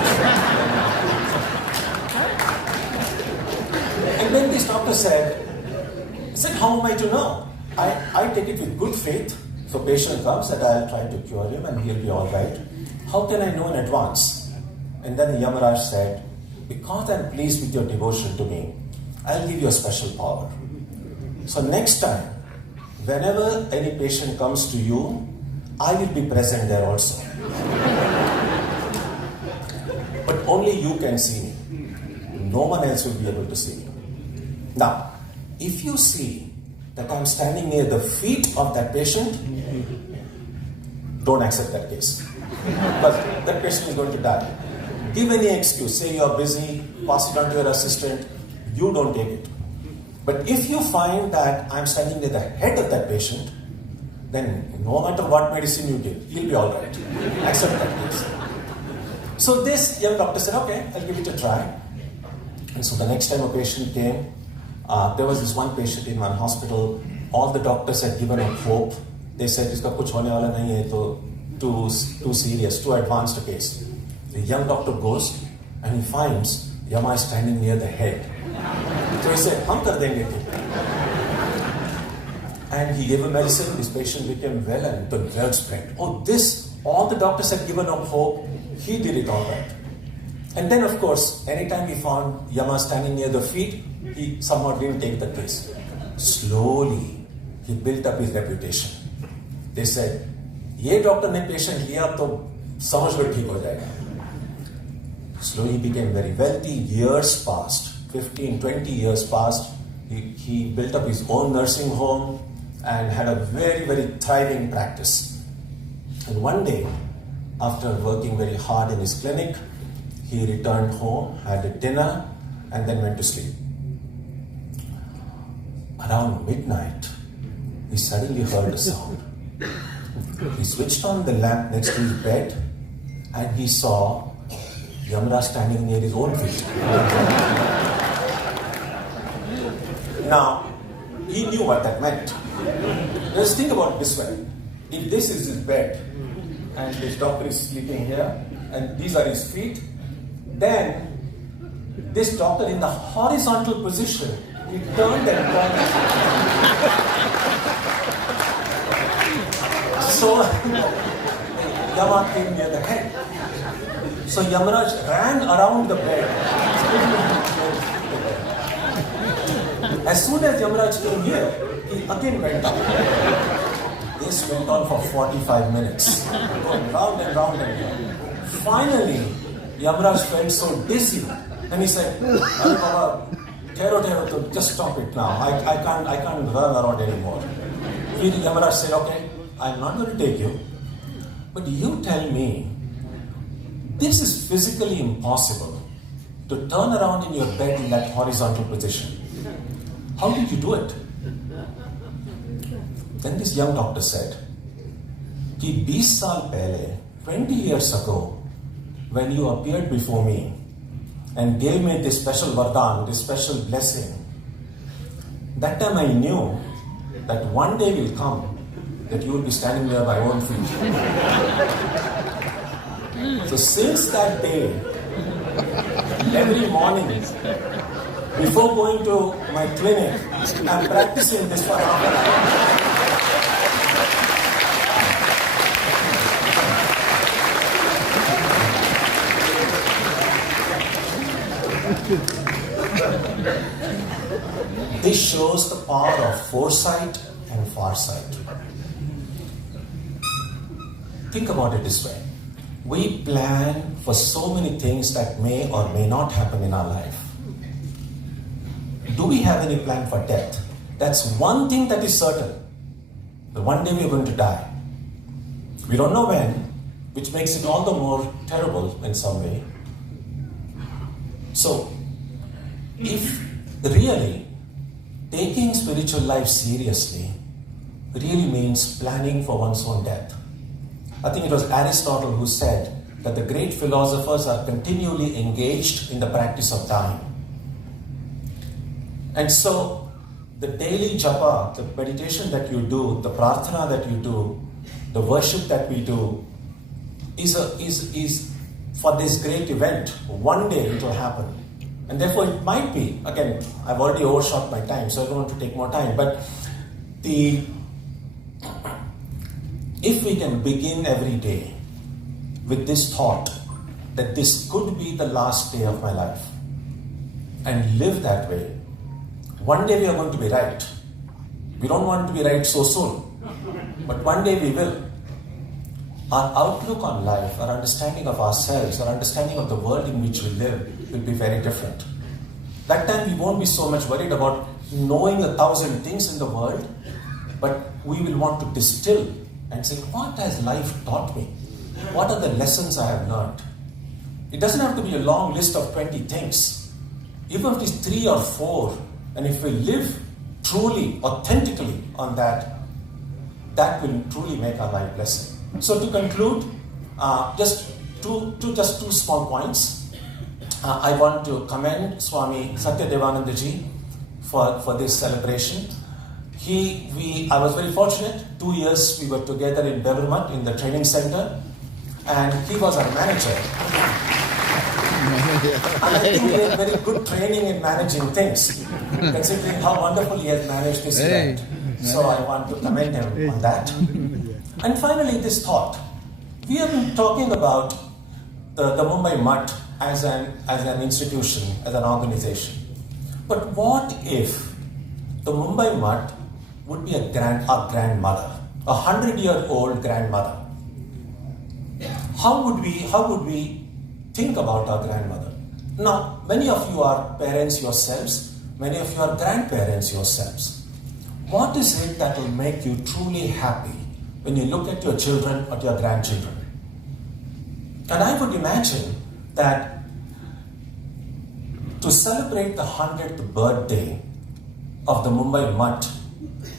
And then this doctor said, how am I to know? I take it with good faith. So patient comes and I'll try to cure him and he'll be all right. How can I know in advance? And then Yamaraj said, because I'm pleased with your devotion to me, I'll give you a special power. So next time, whenever any patient comes to you, I will be present there also. But only you can see me. No one else will be able to see me. Now, if you see that I'm standing near the feet of that patient, don't accept that case. Because that patient is going to die. Give any excuse. Say you're busy, pass it on to your assistant. You don't take it. But if you find that I'm standing near the head of that patient, then no matter what medicine you give, he'll be all right. Accept that case. So this young doctor said, okay, I'll give it a try. And so the next time a patient came, there was this one patient in one hospital. All the doctors had given up hope. They said, iska kuch hone wala nahi hai, to too serious, too advanced a case. The young doctor goes and he finds Yama is standing near the head. So he said, hum kar denge thi. And he gave a medicine, this patient became well and the word spread. Oh, all the doctors had given up hope, he did it all right. And then of course, anytime he found Yama standing near the feet, he somehow didn't take the case. Slowly, he built up his reputation. They said, ye doctor ne patient liya to samajh lo theek ho jayega. Slowly he became very wealthy, years passed, 15, 20 years passed. He built up his own nursing home and had a very, very thriving practice. And one day, after working very hard in his clinic, he returned home, had a dinner, and then went to sleep. Around midnight, he suddenly heard a sound. He switched on the lamp next to his bed, and he saw Yamaraj standing near his own feet. Now, he knew what that meant. Just think about it this way. If this is his bed, and this doctor is sleeping here, and these are his feet, then this doctor in the horizontal position, he turned and turned. So, Yama came near the head. So Yamaraj ran around the bed. As soon as Yamaraj came here, he again went up. This went on for 45 minutes, going round and round and round. Finally, Yamaraj felt so dizzy, and he said, "Arey Baba, Thero, just stop it now. I can't run around anymore." Yamaraj said, "Okay, I'm not going to take you, but you tell me, this is physically impossible to turn around in your bed in that horizontal position. How did you do it?" Then this young doctor said, "Ki 20 saal pehle, 20 years ago, when you appeared before me and gave me this special vardhan, this special blessing, that time I knew that one day will come that you will be standing there by your own feet. So since that day, every morning, before going to my clinic, I'm practicing this for half an hour." This shows the power of foresight and farsight. Think about it this way. We plan for so many things that may or may not happen in our life. Do we have any plan for death? That's one thing that is certain. That one day we are going to die. We don't know when, which makes it all the more terrible in some way. So, if really taking spiritual life seriously really means planning for one's own death. I think it was Aristotle who said that the great philosophers are continually engaged in the practice of dying. And so, the daily japa, the meditation that you do, the prarthana that you do, the worship that we do, is for this great event. One day it will happen. And therefore it might be, again, I've already overshot my time, so I don't want to take more time, but if we can begin every day with this thought that this could be the last day of my life and live that way, one day we are going to be right. We don't want to be right so soon, but one day we will. Our outlook on life, our understanding of ourselves, our understanding of the world in which we live will be very different. That time we won't be so much worried about knowing 1,000 things in the world, but we will want to distill and say, what has life taught me? What are the lessons I have learned? It doesn't have to be a long list of 20 things. Even if it is 3 or 4, and if we live truly, authentically on that, that will truly make our life blessing. So to conclude, just two small points. I want to commend Swami Satyadevananda Ji for this celebration. I was very fortunate. 2 years we were together in Belurmat in the training center, and he was our manager. And I think he had very good training in managing things, considering how wonderful he has managed this event. So I want to commend him on that. And finally, this thought. We have been talking about the Mumbai Mutt as an institution, as an organization. But what if the Mumbai Mutt would be our grandmother, a 100-year-old grandmother? How would we think about our grandmother? Now, many of you are parents yourselves, many of you are grandparents yourselves. What is it that will make you truly happy when you look at your children or your grandchildren? And I would imagine that to celebrate the 100th birthday of the Mumbai Mutt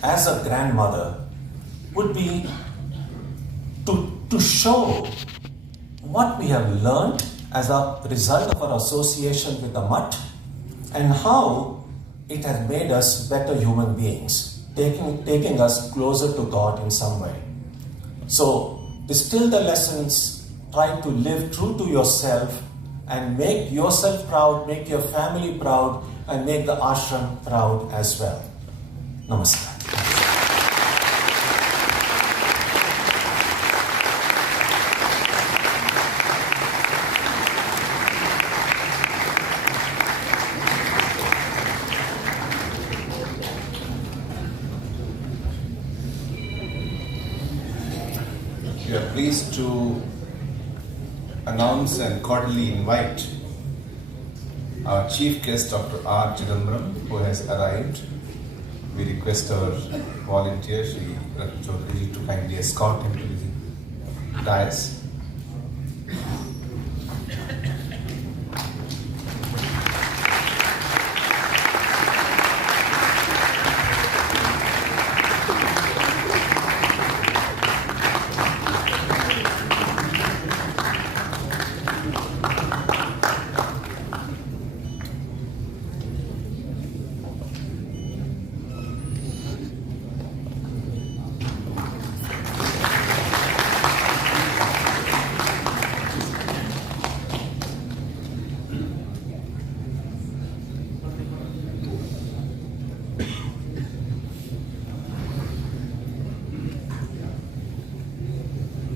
as a grandmother would be to show what we have learned as a result of our association with the Mutt and how it has made us better human beings, taking us closer to God in some way. So, distill the lessons, try to live true to yourself, and make yourself proud, make your family proud, and make the ashram proud as well. Namaskar. pleased to announce and cordially invite our chief guest, Dr. R. Chidambaram, who has arrived. We request our volunteer, Shri Ratan Chaudhary, to kindly escort him to the dais.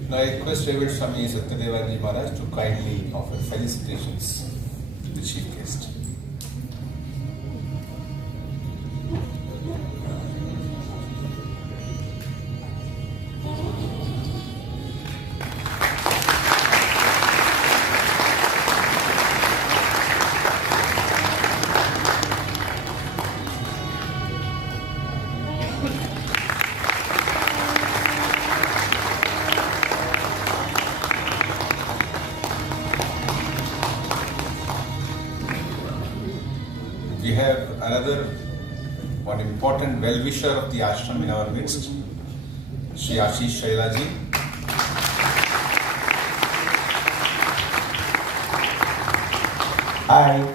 Now I request Reverend Swami Satyadevaji Maharaj to kindly offer felicitations to the chief guest. We have another one important well-wisher of the ashram in our midst, Shri Ashish Shailaji. I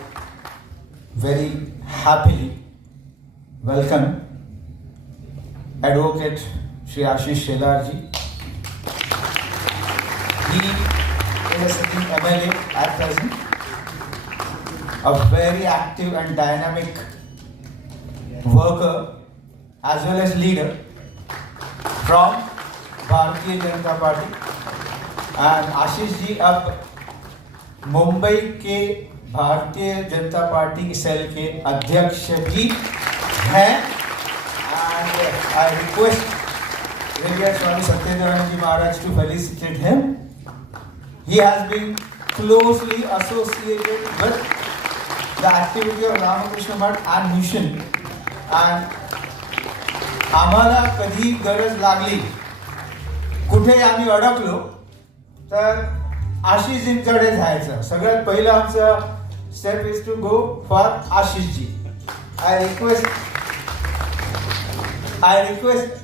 very happily welcome Advocate Shri Ashish Shailaji. He is a sitting MLA at present, a very active and dynamic worker as well as leader from Bharatiya Janata Party. And Ashish ji अब मुंबई के Bharatiya Janata party cell के अध्यक्ष भी हैं. And I request Reverend Swami Satyadevaji Maharaj to felicitate him. He has been closely associated with the activity of Ramakrishna Math and mission. And आम्हाला कधी गरज लागली, कुठे आम्ही अडकलो तर आशिषजींकडे जायचं. सगळ्यात पहिलं आमचं step is to go for Ashishji. I request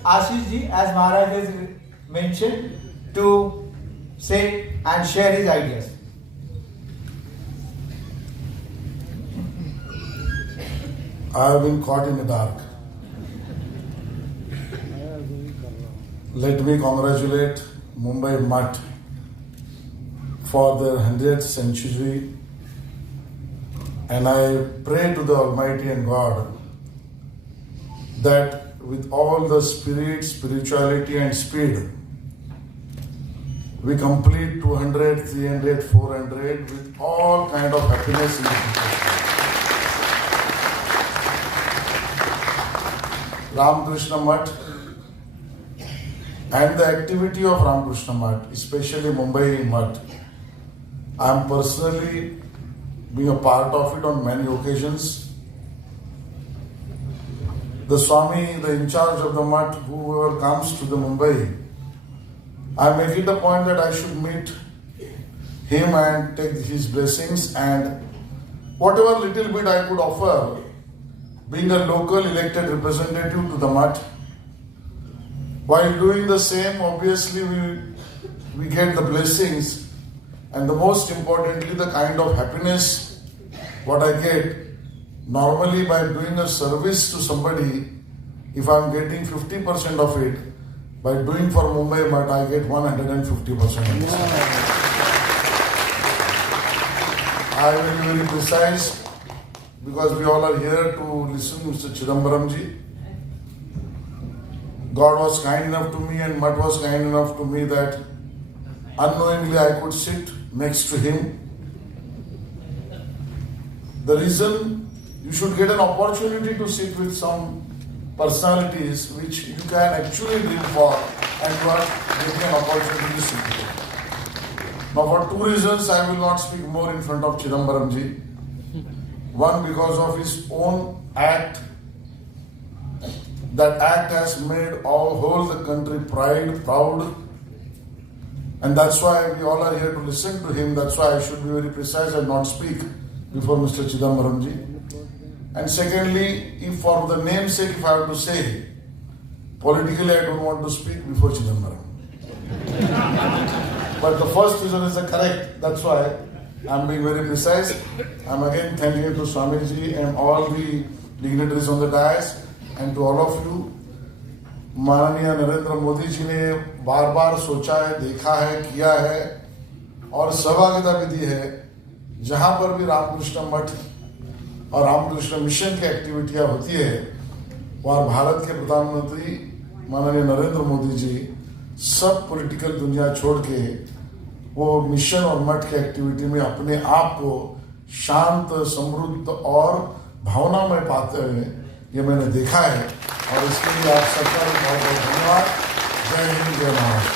Ashishji, as Maharaj has mentioned, to say and share his ideas. I have been caught in the dark. Let me congratulate Mumbai Math for their 100th century, and I pray to the Almighty and God that with all the spirit, spirituality and speed, we complete 200, 300, 400 with all kind of happiness in the future. Ramakrishna Math and the activity of Ramakrishna Math, especially Mumbai Math, I am personally being a part of it on many occasions. The Swami, the in charge of the Math, whoever comes to the Mumbai, I make it a point that I should meet him and take his blessings, and whatever little bit I could offer, being a local elected representative to the Math. While doing the same, obviously we get the blessings, and the most importantly, the kind of happiness what I get. Normally by doing a service to somebody, if I am getting 50% of it, by doing for Mumbai Math, I get 150%. I will be very precise, because we all are here to listen to Mr. Chidambaram ji. God was kind enough to me and Math was kind enough to me that unknowingly I could sit next to him. The reason you should get an opportunity to sit with some personalities which you can actually dream for and you are getting an opportunity to speak. Now, for two reasons, I will not speak more in front of Chidambaram ji. One, because of his own act. That act has made whole the country proud. And that's why we all are here to listen to him. That's why I should be very precise and not speak before Mr. Chidambaram ji. And secondly, if for the namesake, if I have to say, politically I don't want to speak before Chidambaram. But the first reason is correct. That's why I'm being very precise. I'm again thanking you to Swamiji and all the dignitaries on the dais and to all of you. माननीय नरेंद्र मोदी जी ने बार बार सोचा है, देखा है, किया है और सहभागिता भी दी है। जहां पर भी रामकृष्ण मठ और रामकृष्ण मिशन की एक्टिविटियां होती है, वहां भारत के प्रधानमंत्री माननीय नरेंद्र मोदी जी सब पॉलिटिकल दुनिया छोड़ के वो मिशन और मठ की एक्टिविटी में अपने आप को शांत, समृद्ध और भावनामय पाते हुए ये मैंने देखा है और इसके लिए आप सबका बहुत बहुत धन्यवाद। जय हिंद, जय Maharashtra.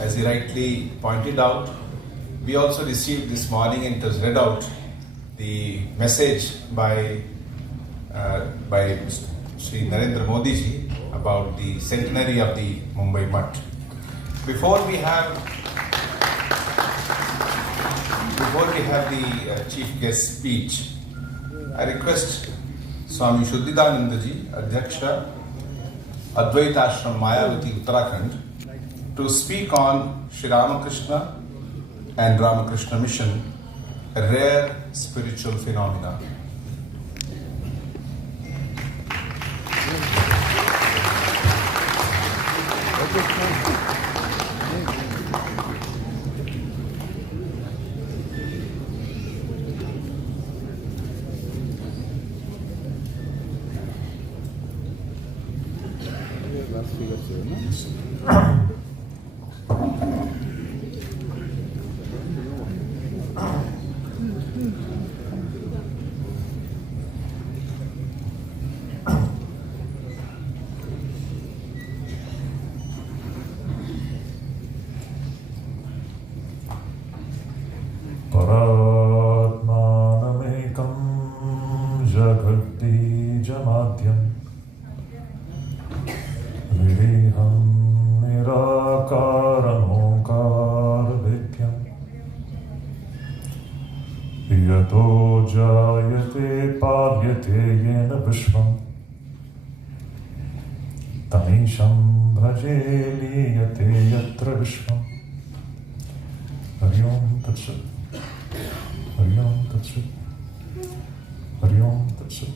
As he rightly pointed out, we also received this morning and it was read out the message by Sri Narendra Modi ji about the centenary of the Mumbai Mutt. Before we have the chief guest speech, I request Swami Shuddhidananda ji, Adhyaksha, Advaita Ashram Mayavati, Uttarakhand, to speak on Sri Ramakrishna and Ramakrishna Mission, a rare spiritual phenomena. Paratmanamekam Jagadbijamadyam Viriham Nirakaramokaravidyam Yato Jayate Pavyate Yena Vishvam Tanisham Bhaje Liyate Yatra Vishvam Hari Om Tat Sat. Hari Om Tat Sat. Hari Om Tat Sat.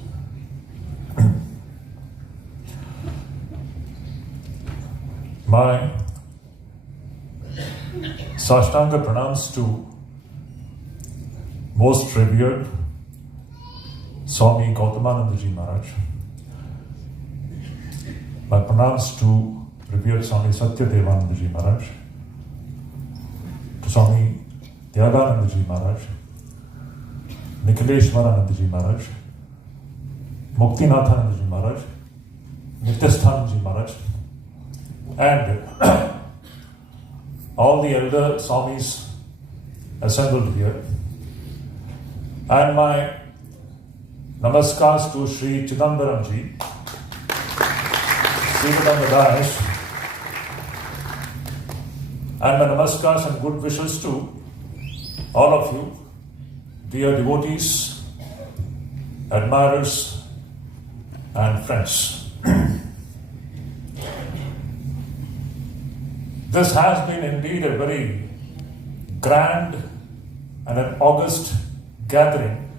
My Sashtanga pranams to most revered Swami Gautamananda Ji Maharaj. My pranams to revered Swami Satyadevananda Ji Maharaj, to Swami Tyagananda Ji Maharaj, Nikhileshwarananda Ji Maharaj, Muktinathananda Ji Maharaj, Nityasthananda Ji Maharaj, and all the elder Swamis assembled here. And my namaskars to Sri Chidambaram Ji, seated on the dais, and my namaskars and good wishes to all of you, dear devotees, admirers, and friends. This has been indeed a very grand and an august gathering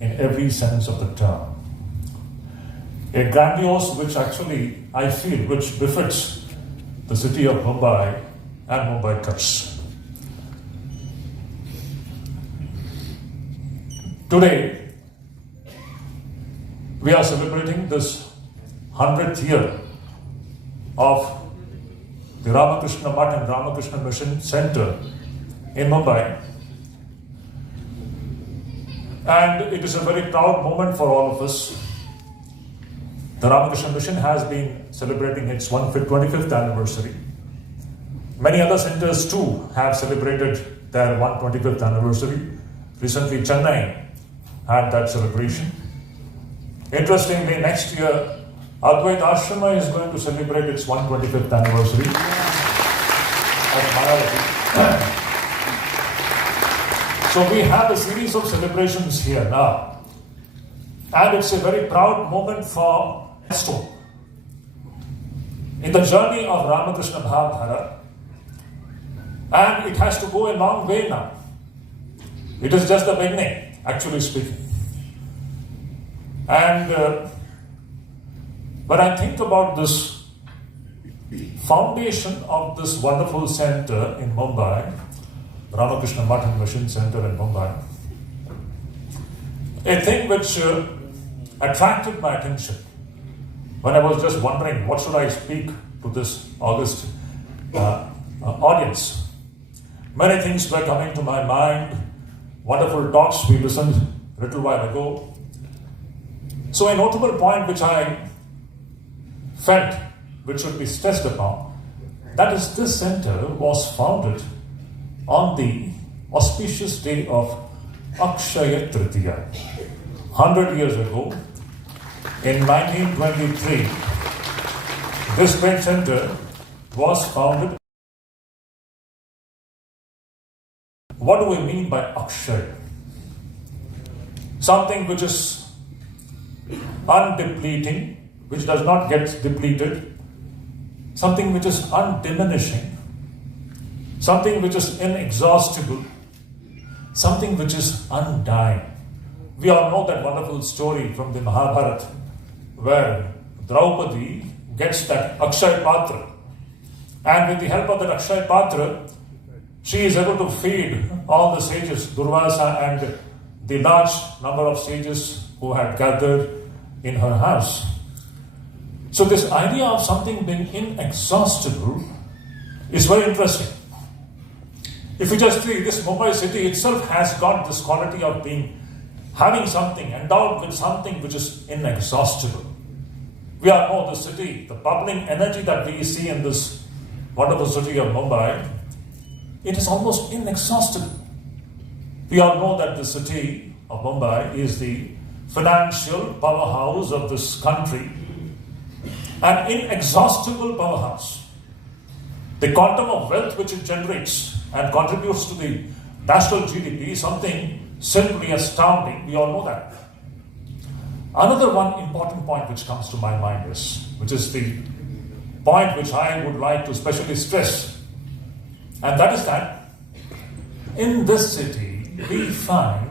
in every sense of the term. A grandiose which actually, I feel, which befits the city of Mumbai and Mumbaikars. Today, we are celebrating this 100th year of the Ramakrishna Mutt and Ramakrishna Mission Center in Mumbai. And it is a very proud moment for all of us. The Ramakrishna Mission has been celebrating its 125th anniversary. Many other centers too have celebrated their 125th anniversary. Recently, Chennai had that celebration. Interestingly, next year, Advaita Ashrama is going to celebrate its 125th anniversary at Mayavati. So we have a series of celebrations here now. And it's a very proud moment for Stone. In the journey of Ramakrishna Bhavdhara, and it has to go a long way now. It is just the beginning, actually speaking. And when I think about this foundation of this wonderful center in Mumbai, Ramakrishna Math and Mission Center in Mumbai, a thing which attracted my attention when I was just wondering what should I speak to this august audience. Many things were coming to my mind, wonderful talks we listened a little while ago. So a notable point which I felt which should be stressed upon, that is, this center was founded on the auspicious day of Akshaya Tritiya. 100 years ago, in 1923, this great center was founded. What do we mean by Akshaya? Something which is undepleting, which does not get depleted, something which is undiminishing, something which is inexhaustible, something which is undying. We all know that wonderful story from the Mahabharata where Draupadi gets that Akshay Patra, and with the help of that Akshay Patra, she is able to feed all the sages, Durvasa and the large number of sages who had gathered in her house. So this idea of something being inexhaustible is very interesting. If you just see, this Mumbai city itself has got this quality of having something, endowed with something which is inexhaustible. We all know the city, the bubbling energy that we see in this wonderful city of Mumbai, it is almost inexhaustible. We all know that the city of Mumbai is the financial powerhouse of this country, an inexhaustible powerhouse. The quantum of wealth which it generates and contributes to the national GDP is something simply astounding. We all know that. Another one important point which comes to my mind which is the point which I would like to specially stress, and that is that in this city we find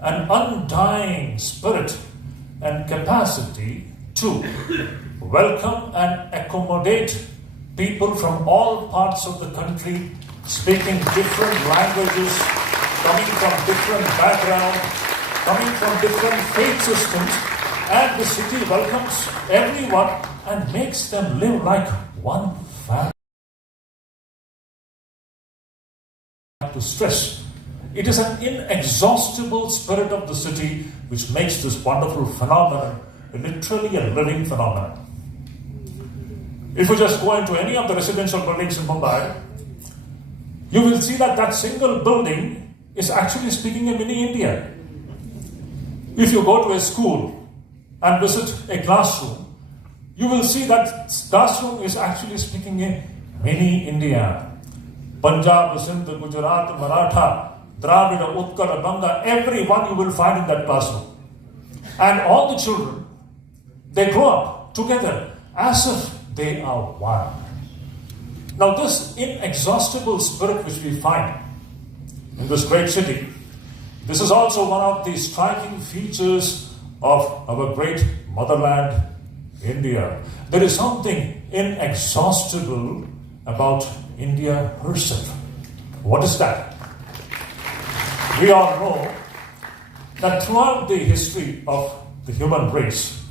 an undying spirit and capacity to welcome and accommodate people from all parts of the country, speaking different languages, coming from different backgrounds, coming from different faith systems, and the city welcomes everyone and makes them live like one family. To stress, it is an inexhaustible spirit of the city which makes this wonderful phenomenon literally a living phenomenon. If you just go into any of the residential buildings in Mumbai, you will see that that single building is actually speaking a mini India. If you go to a school and visit a classroom, you will see that classroom is actually speaking a mini India. Punjab, Sindh, Gujarat, Maratha, Dravida, Utkal, Banga, everyone you will find in that classroom. And all the children, they grow up together as if they are one. Now this inexhaustible spirit which we find in this great city, this is also one of the striking features of our great motherland, India. There is something inexhaustible about India herself. What is that? We all know that throughout the history of the human race,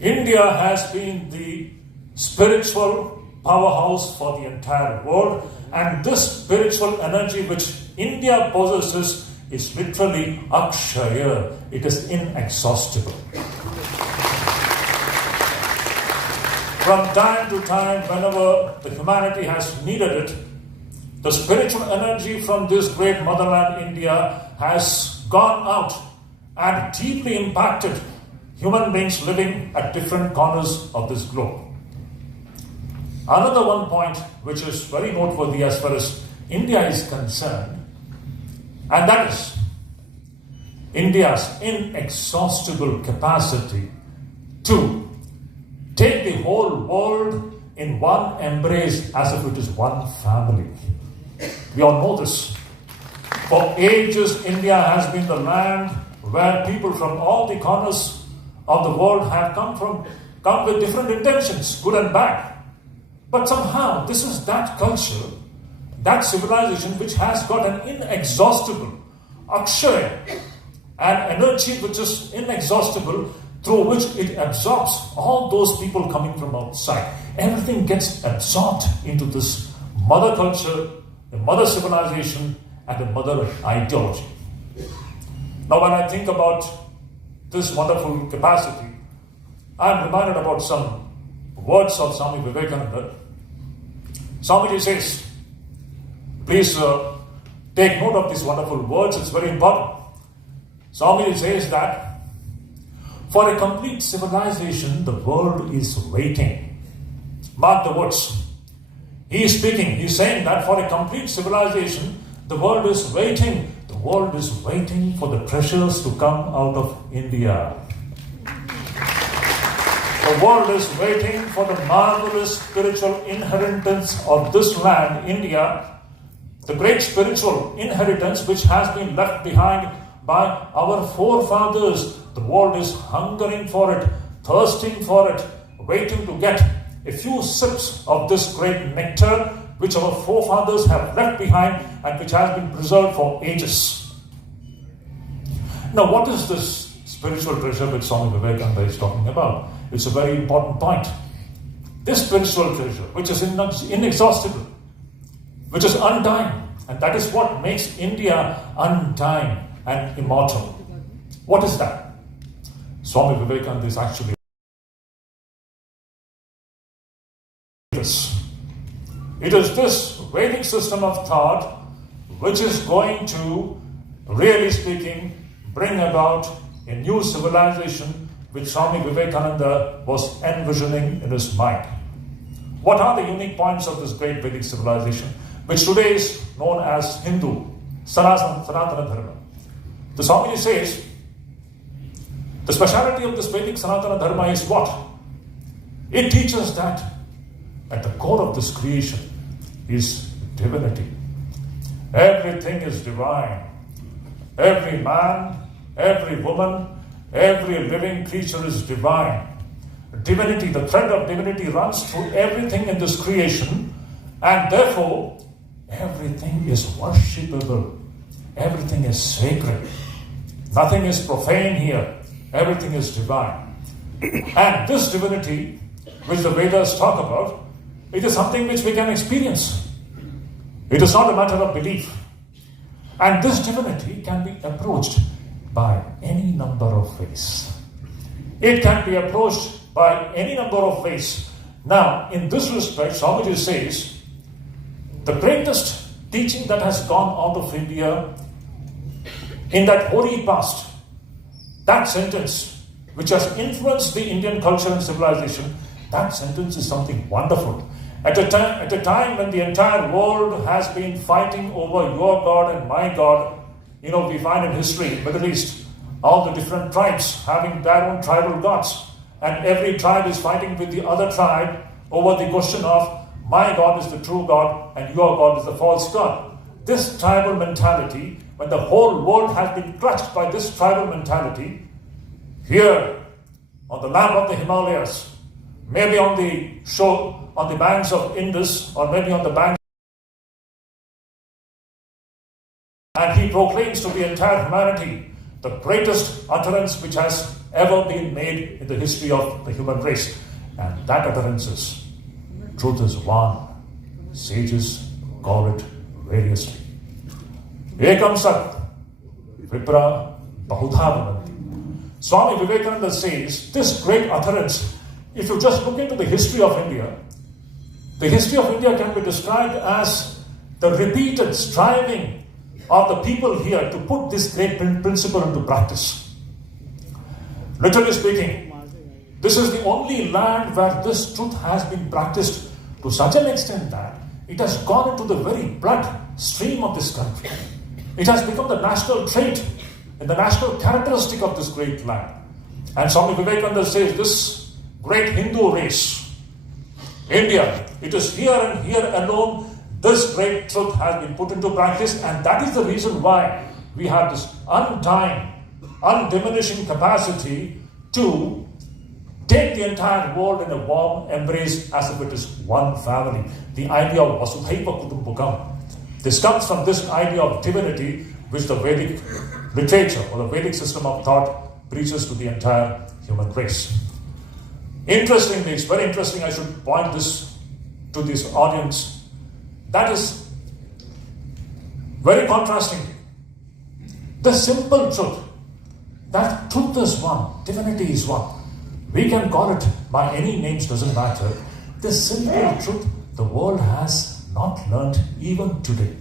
India has been the spiritual powerhouse for the entire world, and this spiritual energy which India possesses is literally akshaya. It is inexhaustible. From time to time, whenever the humanity has needed it, the spiritual energy from this great motherland, India, has gone out and deeply impacted human beings living at different corners of this globe. Another one point which is very noteworthy as far as India is concerned, and that is India's inexhaustible capacity to take the whole world in one embrace as if it is one family. We all know this. For ages, India has been the land where people from all the corners of the world have come with different intentions, good and bad. But somehow, this is that culture, that civilization which has got an inexhaustible akshaya, an energy which is inexhaustible, through which it absorbs all those people coming from outside. Everything gets absorbed into this mother culture, the mother civilization, and the mother ideology. Now, when I think about this wonderful capacity, I'm reminded about some words of Swami Vivekananda. Swamiji says, please take note of these wonderful words, it's very important. Swamiji says that for a complete civilization, the world is waiting. Mark the words. He is speaking, he is saying that for a complete civilization, the world is waiting. The world is waiting for the treasures to come out of India. The world is waiting for the marvelous spiritual inheritance of this land, India, the great spiritual inheritance which has been left behind by our forefathers. The world is hungering for it, thirsting for it, waiting to get a few sips of this great nectar which our forefathers have left behind and which has been preserved for ages. Now, what is this spiritual treasure which Swami Vivekananda is talking about? It's a very important point. This spiritual treasure, which is inexhaustible, which is undying, and that is what makes India undying and immortal. What is that? Swami Vivekananda is actually this. It is this Vedic system of thought which is going to, really speaking, bring about a new civilization which Swami Vivekananda was envisioning in his mind. What are the unique points of this great Vedic civilization, which today is known as Hindu, Sanatana Dharma? The Swamiji says, the speciality of this Vedic Sanatana Dharma is what? It teaches that at the core of this creation is divinity. Everything is divine. Every man, every woman, every living creature is divine. Divinity, the thread of divinity runs through everything in this creation, and therefore everything is worshipable. Everything is sacred. Nothing is profane here. Everything is divine. And this divinity, which the Vedas talk about, it is something which we can experience. It is not a matter of belief. And this divinity can be approached by any number of ways. It can be approached by any number of ways. Now, in this respect, Swamiji says, the greatest teaching that has gone out of India in that hoary past, that sentence which has influenced the Indian culture and civilization, that sentence is something wonderful. At a time when the entire world has been fighting over your God and my God, we find in history, Middle East, all the different tribes having their own tribal gods, and every tribe is fighting with the other tribe over the question of my God is the true God and your God is the false God. This tribal mentality, when the whole world has been clutched by this tribal mentality, here on the lap of the Himalayas, maybe on the shore, on the banks of Indus, or maybe on the banks, and he proclaims to the entire humanity the greatest utterance which has ever been made in the history of the human race. And that utterance is, truth is one. Sages call it variously. Ekam Sat, Vipra Bahudha Bhavanti. Swami Vivekananda says this great utterance, if you just look into the history of India can be described as the repeated striving of the people here to put this great principle into practice. Literally speaking, this is the only land where this truth has been practiced to such an extent that it has gone into the very blood stream of this country. It has become the national trait and the national characteristic of this great land. And Swami Vivekananda says this great Hindu race, India, it is here and here alone this great truth has been put into practice, and that is the reason why we have this undying, undiminishing capacity to take the entire world in a warm embrace as if it is one family. The idea of Vasudhaiva Kutumbakam. This comes from this idea of divinity which the Vedic literature or the Vedic system of thought preaches to the entire human race. Interestingly, it's very interesting, I should point this to this audience. That is very contrasting. The simple truth, that truth is one, divinity is one. We can call it by any names, doesn't matter. The simple truth the world has not learned even today.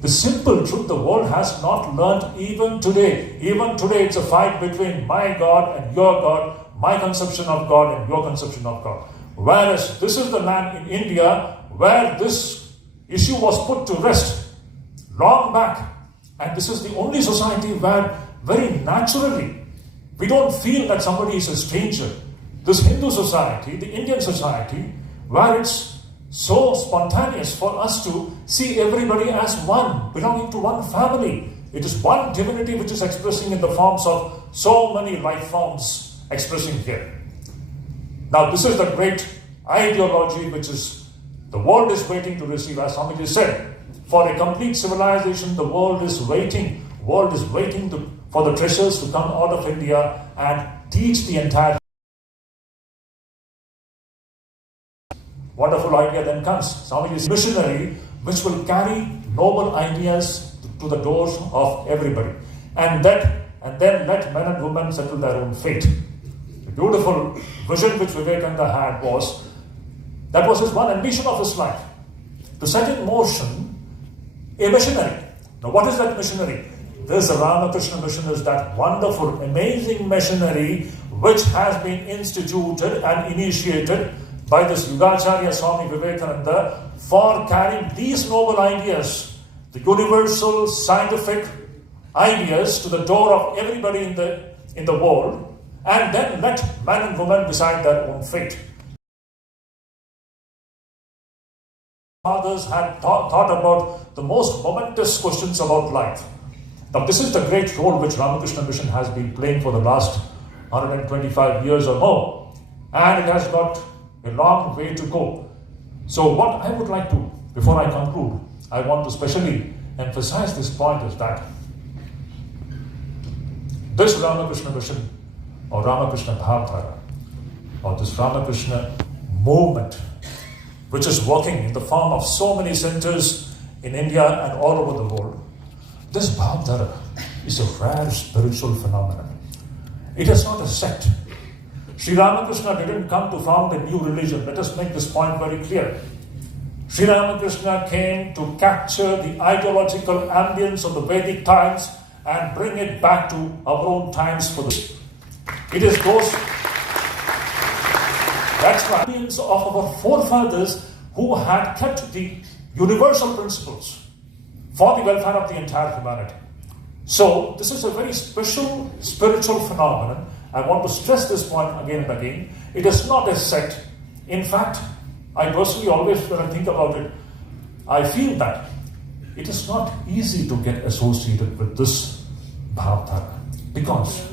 The simple truth the world has not learned even today. Even today it's a fight between my God and your God, my conception of God and your conception of God. Whereas this is the land in India where this issue was put to rest long back. And this is the only society where very naturally we don't feel that somebody is a stranger. This Hindu society, the Indian society, where it's so spontaneous for us to see everybody as one, belonging to one family. It is one divinity which is expressing in the forms of so many life forms expressing here. Now this is the great ideology which is the world is waiting to receive. As Swamiji said, for a complete civilization, the world is waiting. For the treasures to come out of India and teach the entire. Wonderful idea then comes. Swamiji's missionary which will carry noble ideas to the doors of everybody. And then let men and women settle their own fate. The beautiful vision which Vivekananda had was, that was his one ambition of his life, to set in motion a missionary. Now what is that missionary? This Ramakrishna mission is that wonderful, amazing missionary which has been instituted and initiated by this Yugacharya Swami Vivekananda for carrying these noble ideas, the universal scientific ideas, to the door of everybody in the world, and then let man and woman decide their own fate. Fathers had thought about the most momentous questions about life. Now this is the great role which Ramakrishna Mission has been playing for the last 125 years or more, and it has got a long way to go. So what I would like to, before I conclude, I want to specially emphasize this point is that this Ramakrishna Mission or Ramakrishna Bhavdhara or this Ramakrishna movement which is working in the form of so many centers in India and all over the world, this Bhavdhara is a rare spiritual phenomenon. It is not a sect. Sri Ramakrishna didn't come to found a new religion. Let us make this point very clear. Sri Ramakrishna came to capture the ideological ambience of the Vedic times and bring it back to our own times for this. It is those, that's the ambience of our forefathers who had kept the universal principles for the welfare of the entire humanity. So, this is a very special spiritual phenomenon. I want to stress this point again and again. It is not a sect. In fact, I personally always, when I think about it, I feel that it is not easy to get associated with this Bhavdhara. Because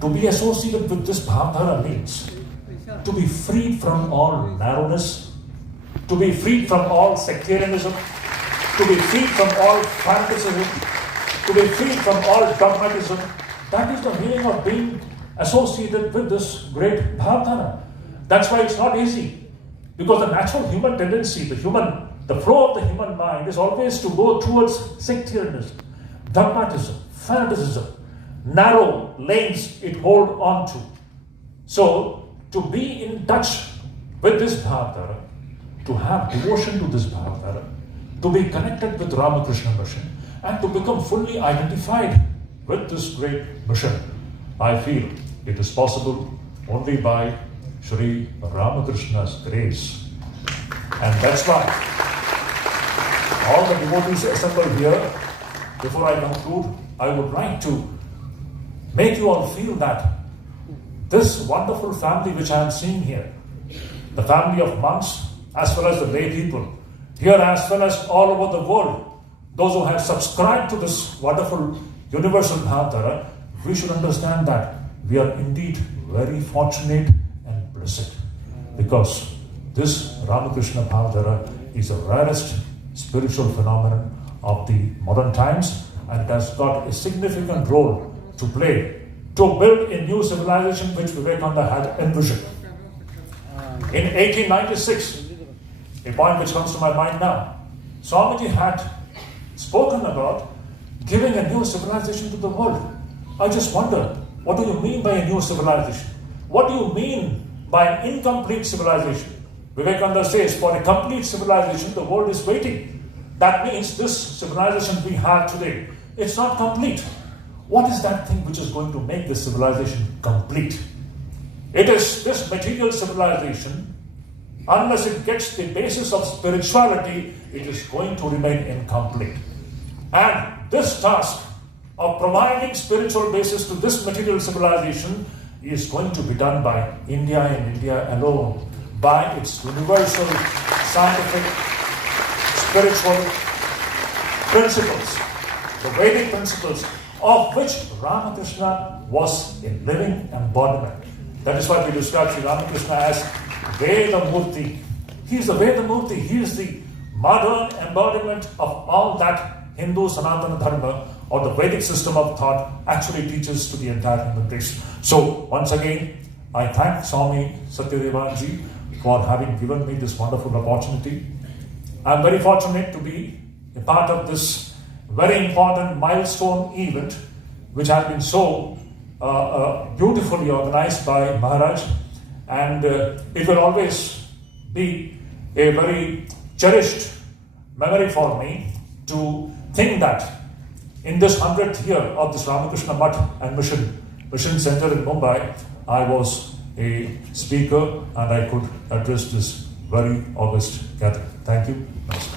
to be associated with this Bhavdhara means to be freed from all narrowness, to be freed from all sectarianism, to be freed from all fanaticism, to be freed from all dogmatism. That is the meaning of being associated with this great Bhavdhara. That's why it's not easy. Because the natural human tendency, the flow of the human mind is always to go towards sectarianism, dogmatism, fanaticism, narrow lanes it hold on to. So, to be in touch with this Bharatara, to have devotion to this Bharatara, to be connected with Ramakrishna mission, and to become fully identified with this great mission, I feel it is possible only by Sri Ramakrishna's grace. And that's why all the devotees assembled here, before I conclude, I would like to make you all feel that this wonderful family which I am seeing here, the family of monks as well as the lay people, here as well as all over the world, those who have subscribed to this wonderful universal Bharatara, we should understand that we are indeed very fortunate and blessed, because this Ramakrishna Bharatara is the rarest spiritual phenomenon of the modern times, and it has got a significant role to play to build a new civilization which Vivekananda had envisioned. In 1896, a point which comes to my mind now, Swamiji had spoken about giving a new civilization to the world. I just wonder, what do you mean by a new civilization? What do you mean by an incomplete civilization? Vivekananda says, for a complete civilization, the world is waiting. That means this civilization we have today, it's not complete. What is that thing which is going to make this civilization complete? It is this material civilization. Unless it gets the basis of spirituality, it is going to remain incomplete. And this task of providing spiritual basis to this material civilization is going to be done by India and India alone, by its universal scientific, spiritual principles, the Vedic principles, of which Ramakrishna was a living embodiment. That is why we describe Sri Ramakrishna as Veda Murti. He is the Veda Murti. He is the modern embodiment of all that Hindu Sanatana Dharma, or the Vedic system of thought, actually teaches to the entire human race. So, once again, I thank Swami Satyadevanji for having given me this wonderful opportunity. I am very fortunate to be a part of this very important milestone event, which has been so beautifully organized by Maharaj, and it will always be a very cherished memory for me to think that in this 100th year of this Ramakrishna Mutt and Mission Center in Mumbai, I was a speaker and I could address this very august gathering. Thank you. Namaskar.